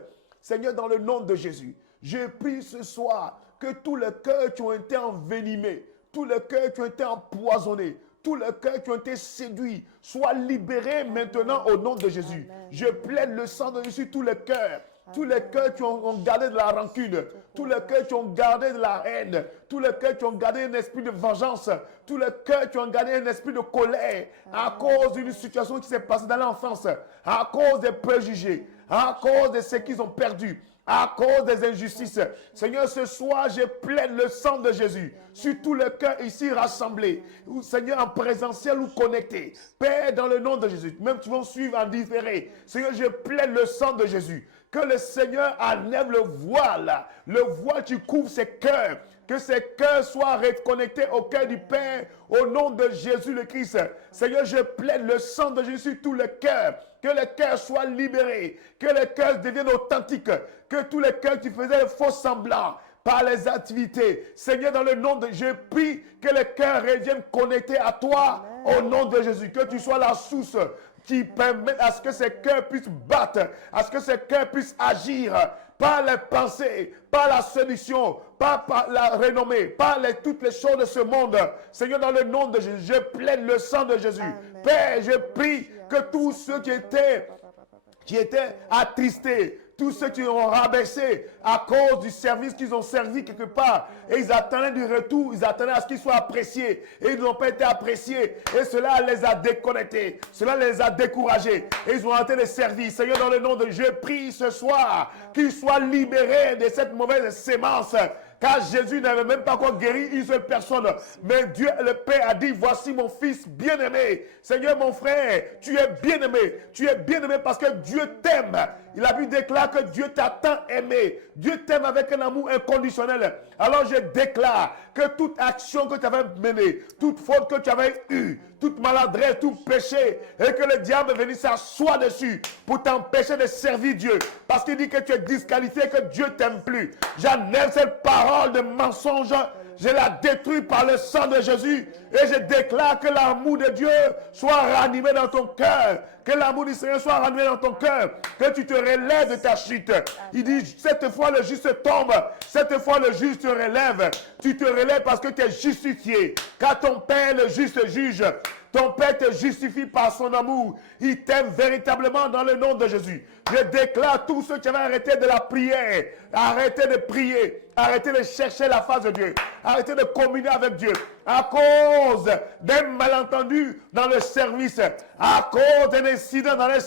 Seigneur, dans le nom de Jésus, je prie ce soir que tous les cœurs qui ont été envenimés, tous les cœurs qui ont été empoisonnés, tous les cœurs qui ont été séduits soient libérés maintenant au nom de Jésus. Amen. Je plaide le sang de Jésus sur tous les cœurs. Tous les cœurs qui ont gardé de la rancune, tous les cœurs qui ont gardé de la haine, tous les cœurs qui ont gardé un esprit de vengeance, tous les cœurs qui ont gardé un esprit de colère à cause d'une situation qui s'est passée dans l'enfance, à cause des préjugés, à cause de ce qu'ils ont perdu, à cause des injustices. Seigneur, ce soir, je plaide le sang de Jésus sur tous les cœurs ici rassemblés, ou Seigneur, en présentiel ou connecté. Père, dans le nom de Jésus, même tu vas suivre en différé. Seigneur, je plaide le sang de Jésus. Que le Seigneur enlève le voile qui couvre ses cœurs. Que ces cœurs soient reconnectés au cœur du Père, au nom de Jésus le Christ. Seigneur, je plaide le sang de Jésus sur tous les cœurs. Que les cœurs soient libérés. Que les cœurs deviennent authentiques. Que tous les cœurs qui faisaient faux semblants par les activités. Seigneur, dans le nom de Jésus, je prie que les cœurs reviennent connectés à toi. Au nom de Jésus. Que tu sois la source qui permet à ce que ces cœurs puissent battre, à ce que ces cœurs puissent agir par les pensées, par la séduction, par la renommée, par toutes les choses de ce monde. Seigneur, dans le nom de Jésus, je plaide le sang de Jésus. Amen. Père, je prie que tous ceux qui étaient attristés, tous ceux qui ont rabaissé à cause du service qu'ils ont servi quelque part, et ils attendaient du retour, ils attendaient à ce qu'ils soient appréciés, et ils n'ont pas été appréciés, et cela les a déconnectés, cela les a découragés, et ils ont arrêté de servir. Seigneur, dans le nom de Dieu, je prie ce soir qu'ils soient libérés de cette mauvaise sémence, car Jésus n'avait même pas encore guéri une seule personne. Mais Dieu, le Père, a dit, voici mon fils bien-aimé. Seigneur, mon frère, tu es bien-aimé. Tu es bien-aimé parce que Dieu t'aime. Il a pu déclarer que Dieu t'a tant aimé. Dieu t'aime avec un amour inconditionnel. Alors je déclare que toute action que tu avais menée, toute faute que tu avais eue, toute maladresse, tout péché, et que le diable est venu s'asseoir dessus pour t'empêcher de servir Dieu. Parce qu'il dit que tu es disqualifié, que Dieu t'aime plus. J'enlève cette parole de mensonge. Je la détruis par le sang de Jésus. Et je déclare que l'amour de Dieu soit ranimé dans ton cœur. Que l'amour du Seigneur soit ranimé dans ton cœur. Que tu te relèves de ta chute. Il dit, cette fois le juste tombe. Cette fois le juste te relève. Tu te relèves parce que tu es justifié. Car ton Père, le juste juge. Ton Père te justifie par son amour. Il t'aime véritablement dans le nom de Jésus. Je déclare tous ceux qui avaient arrêté de la prière, arrêtez de prier, arrêtez de chercher la face de Dieu, arrêtez de communier avec Dieu à cause d'un malentendu dans le service, à cause d'un incident dans les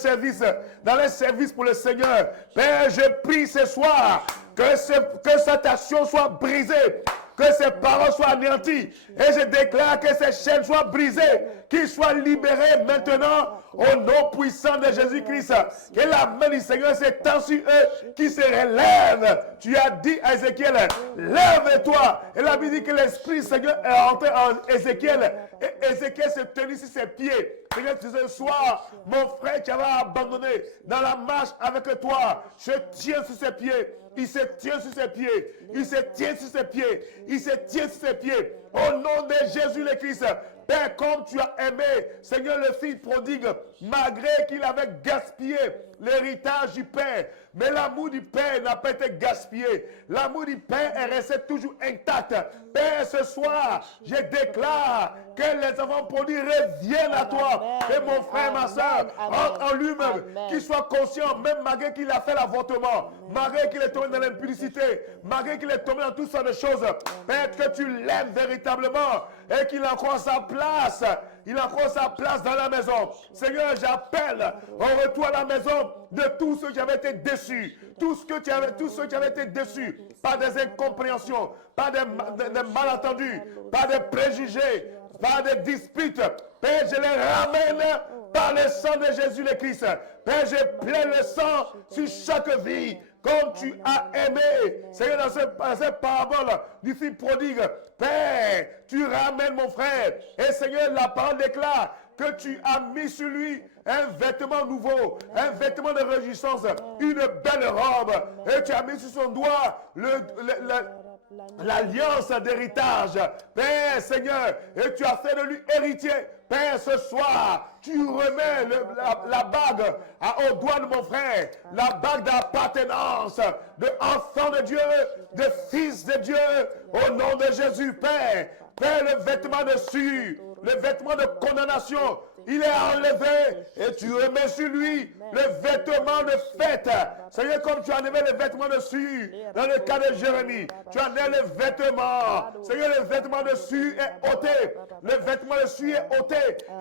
services pour le Seigneur. Père, je prie ce soir que cette action soit brisée. que ses paroles soient anéanties. Et je déclare que ces chaînes soient brisées, qu'ils soient libérés maintenant au nom puissant de Jésus-Christ. Que la main du Seigneur s'étend sur eux, qui se relèvent. Tu as dit à Ézéchiel, lève-toi. Et la Bible dit que l'Esprit Seigneur est entré en Ézéchiel. Et Ézéchiel s'est tenu sur ses pieds. Seigneur, ce soir, mon frère qui avait abandonné dans la marche avec toi, je tiens sur ses pieds. Il se tient sur ses pieds. Il se tient sur ses pieds. Il se tient sur ses pieds. Au nom de Jésus le Christ. Père, comme tu as aimé, Seigneur, le fils prodigue, malgré qu'il avait gaspillé l'héritage du Père. Mais l'amour du Père n'a pas été gaspillé. L'amour du Père est resté toujours intact. Père, ce soir, je déclare que les enfants prodigues reviennent à toi. Et mon frère, ma soeur, en lui-même, qu'il soit conscient, même malgré qu'il a fait l'avortement, malgré qu'il est tombé dans l'impudicité, malgré qu'il est tombé dans toutes sortes de choses. Père, que tu l'aimes véritablement et qu'il a encore sa place. Il a encore sa place dans la maison. Seigneur, j'appelle au retour à la maison de tous ceux qui avaient été déçus. Tous ceux qui avaient été déçus par des incompréhensions, par des malentendus, par des préjugés, par des disputes. Père, je les ramène par le sang de Jésus le Christ. Père, je plains le sang sur chaque vie. Comme tu as aimé, Seigneur, dans cette parabole du fils prodigue, Père, tu ramènes mon frère. Et Seigneur, la parole déclare que tu as mis sur lui un vêtement nouveau, un vêtement de réjouissance, une belle robe. Et tu as mis sur son doigt l'alliance d'héritage. Père, Seigneur, et tu as fait de lui héritier. Père, ce soir, tu remets la bague au doigt de mon frère, la bague d'appartenance, de enfant de Dieu, de fils de Dieu, au nom de Jésus, Père. Père, le vêtement de suie, le vêtement de condamnation, il est enlevé et tu remets sur lui le vêtement de fête. Seigneur, comme tu as enlevé le vêtement de suie dans le cas de Jérémie, tu as enlevé le vêtement. Seigneur, le vêtement de suie est ôté. Le vêtement de suie est ôté.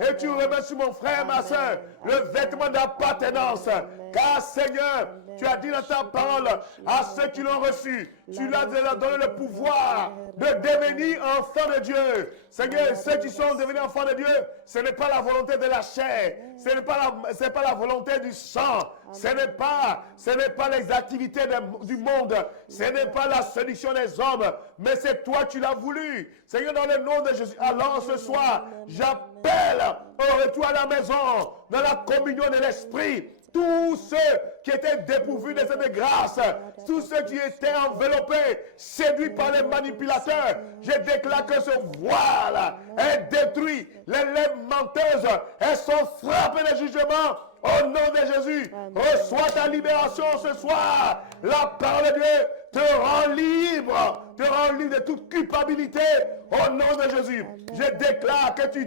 Et tu remets sur mon frère, ma soeur, le vêtement d'appartenance. Car Seigneur, tu as dit dans ta parole à ceux qui l'ont reçu, tu leur as donné le pouvoir de devenir enfants de Dieu. Seigneur, ceux qui sont devenus enfants de Dieu, ce n'est pas la volonté de la chair, ce n'est pas la volonté du sang, ce n'est pas les activités du monde, ce n'est pas la séduction des hommes, mais c'est toi qui l'as voulu. Seigneur, dans le nom de Jésus, alors ce soir, j'appelle au retour à la maison, dans la communion de l'Esprit, tous ceux qui étaient dépourvus de cette grâce, tous ceux qui étaient enveloppés, séduits par les manipulateurs, je déclare que ce voile est détruit. Les lèvres menteuses, elles sont frappées de jugement. Au nom de Jésus, reçois ta libération ce soir. La parole de Dieu te rend libre de toute culpabilité. Au nom de Jésus, je déclare que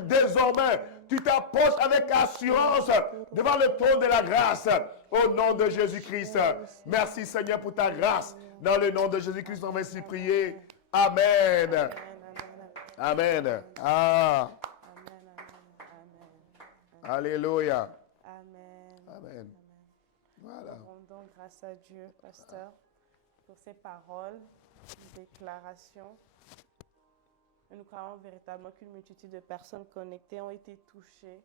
désormais, tu t'approches avec assurance devant le trône de la grâce. Au nom de Jésus-Christ. Merci Seigneur pour ta grâce. Dans le nom de Jésus-Christ, on va ainsi prier. Amen. Amen. Ah. Alléluia. Amen. Voilà. Nous rendons grâce à Dieu, pasteur, pour ces paroles, déclarations. Et nous croyons véritablement qu'une multitude de personnes connectées ont été touchées.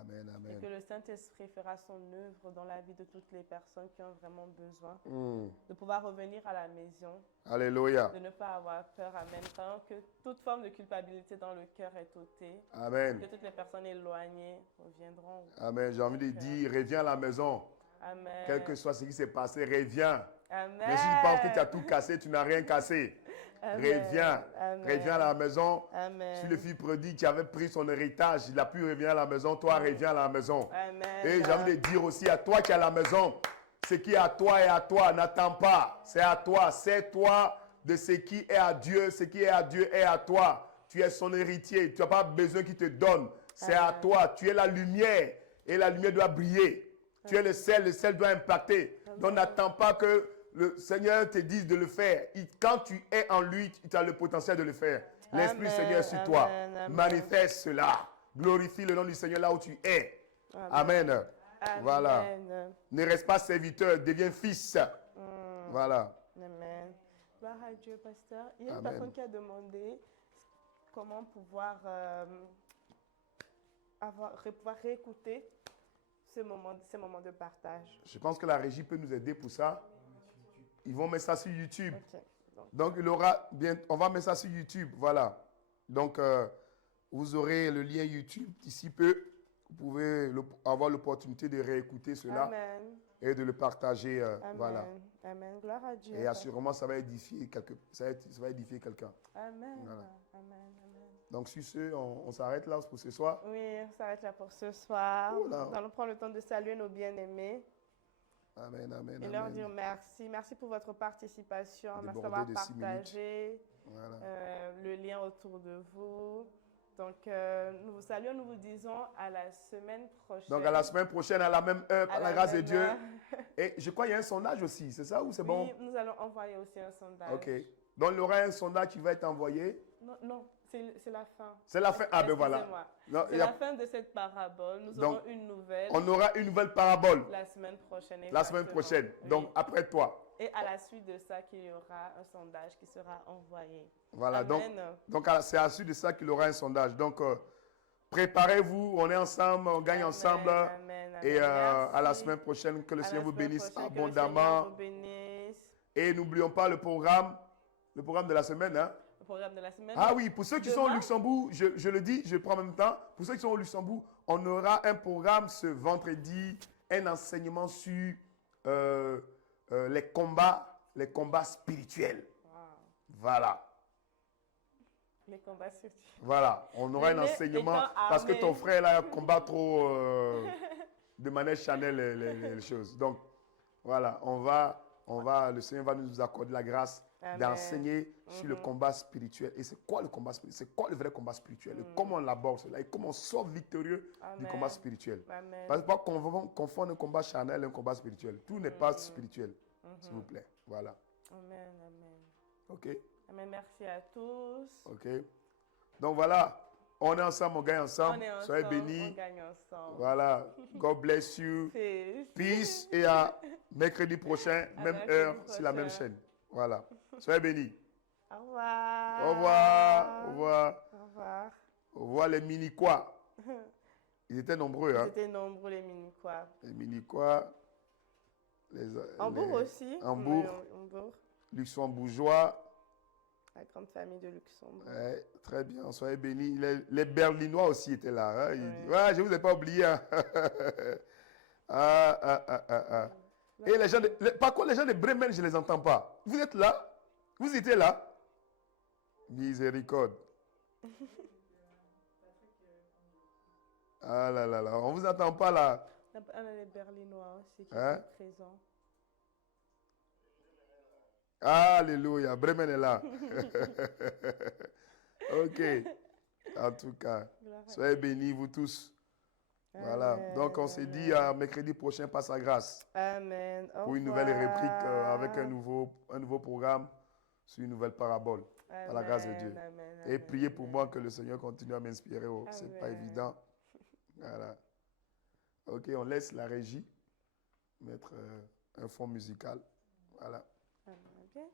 Amen, amen. Et que le Saint-Esprit fera son œuvre dans la vie de toutes les personnes qui ont vraiment besoin de pouvoir revenir à la maison. Alléluia. De ne pas avoir peur. Amen. Croyons que toute forme de culpabilité dans le cœur est ôtée. Amen. Que toutes les personnes éloignées reviendront. Amen. J'ai envie de dire, reviens à la maison. Amen. Quel que soit ce qui s'est passé, reviens. Amen. Mais si tu penses que tu as tout cassé, tu n'as rien cassé. Amen. Reviens. Amen. Reviens à la maison. Amen. Si le fils prodigue qui avait pris son héritage, il a pu revenir à la maison, toi reviens à la maison. Amen. Et j'ai envie de dire aussi à toi qui es à la maison, ce qui est à toi est à toi, n'attends pas. C'est à toi, c'est toi de ce qui est à Dieu, ce qui est à Dieu est à toi. Tu es son héritier, tu n'as pas besoin qu'il te donne. C'est à toi, tu es la lumière et la lumière doit briller. Tu es le sel doit impacter. Donc n'attends pas que le Seigneur te dise de le faire. Quand tu es en lui, tu as le potentiel de le faire. L'Esprit Seigneur est sur toi. Manifeste cela. Glorifie le nom du Seigneur là où tu es. Amen. Amen. Voilà. Ne reste pas serviteur, deviens fils. Voilà. Amen. Gloire à Dieu, pasteur. Il y a une Amen. personne qui a demandé comment pouvoir, pouvoir réécouter ces moments de partage. Je pense que la régie peut nous aider pour ça. Ils vont mettre ça sur YouTube. Ok. Donc, on va mettre ça sur YouTube. Voilà. Donc, vous aurez le lien YouTube d'ici peu. Vous pouvez avoir l'opportunité de réécouter cela Amen. et de le partager. Amen. Voilà. Amen. Gloire à Dieu. Et assurément, ça va édifier quelqu'un. Amen. Voilà. Amen. Amen. Donc, sur ce, on s'arrête là pour ce soir. Oui, on s'arrête là pour ce soir. Voilà. Nous allons prendre le temps de saluer nos bien-aimés Amen, amen, et leur amen. dire merci. Merci pour votre participation. Merci Débordé d'avoir de 6 minutes. partagé Voilà. le lien autour de vous. Donc, nous vous saluons, nous vous disons à la semaine prochaine. Donc, à la semaine prochaine, à la même heure, par la grâce de Dieu. heure. Et je crois qu'il y a un sondage aussi, c'est ça ou c'est Oui, bon? nous allons envoyer aussi un sondage. Ok. Donc, il y aura un sondage qui va être envoyé. Non, c'est la fin. C'est la fin. Ah ben voilà. Excusez-moi. Non, C'est la fin de cette parabole. Nous Donc, aurons une nouvelle on aura une nouvelle parabole la semaine prochaine. la semaine exactement. prochaine. Oui. Donc, après toi. Et à la suite de ça, qu'il y aura un sondage qui sera envoyé. Voilà. Amen. Donc c'est à la suite de ça qu'il y aura un sondage. Donc, préparez-vous. On est ensemble. On gagne Amen, ensemble. amen, amen. Et à la Merci. semaine prochaine, que le À la Seigneur vous semaine bénisse prochaine, que le abondamment. Seigneur vous bénisse. Et n'oublions pas le programme de la semaine. Hein. Le programme de la semaine. Ah oui, pour ceux qui sont au Demain. Luxembourg, je le dis, je prends en même temps. Pour ceux qui sont au Luxembourg, on aura un programme ce vendredi, un enseignement sur les combats spirituels. Wow. Voilà. Les combats spirituels. Voilà. On aura un Mais enseignement étant parce que armé. ton frère là combat trop de manière Chanel les choses. Donc voilà, le Seigneur va nous accorder la grâce Amen. d'enseigner sur le combat spirituel. Et c'est quoi le combat spirituel? C'est quoi le vrai combat spirituel? Et comment on l'aborde cela? Et comment on sort victorieux du Amen. combat spirituel? Amen. Parce que pas confondre un combat charnel et un combat spirituel. Tout n'est pas spirituel, s'il vous plaît. Voilà. Amen. Amen. OK? Amen. Merci à tous. OK? Donc voilà, on est ensemble, on gagne ensemble. On est ensemble. Soyez On bénis. gagne ensemble. Voilà. God bless you. Peace. Peace. Et à mercredi prochain, À même mercredi heure, sur la même prochain. chaîne. Voilà. Soyez bénis. Au revoir. Au revoir. Au revoir. Au revoir. Au revoir les mini-quoi. Ils étaient nombreux. Hein? Ils étaient nombreux les mini-quoi. Les mini-quoi. Hambourg aussi. Hambourg. Oui, Hambourg. Luxembourgeois. La grande famille de Luxembourg. Ouais, très bien, soyez bénis. Les Berlinois aussi étaient là. Hein? Ouais. Je ne vous ai pas oublié. Hein? Et les gens par contre, les gens de Bremen, je ne les entends pas. Vous êtes là? Vous étiez là? Miséricorde. Ah là là là, on ne vous entend pas là. On a les Berlinois aussi qui Hein? sont présents. Alléluia, Bremen est là. Ok. En tout cas, Gloire à soyez bénis, vous tous. Voilà. Amen, Donc, on s'est dit amen. à mercredi prochain, par sa grâce, Amen. Au pour une nouvelle revoir. réplique avec un nouveau programme sur une nouvelle parabole. Par la grâce de Dieu. Amen, Et amen, priez pour amen. moi que le Seigneur continue à m'inspirer. Oh, c'est pas Amen. évident. Voilà. Ok, on laisse la régie mettre un fond musical. Voilà. À bientôt.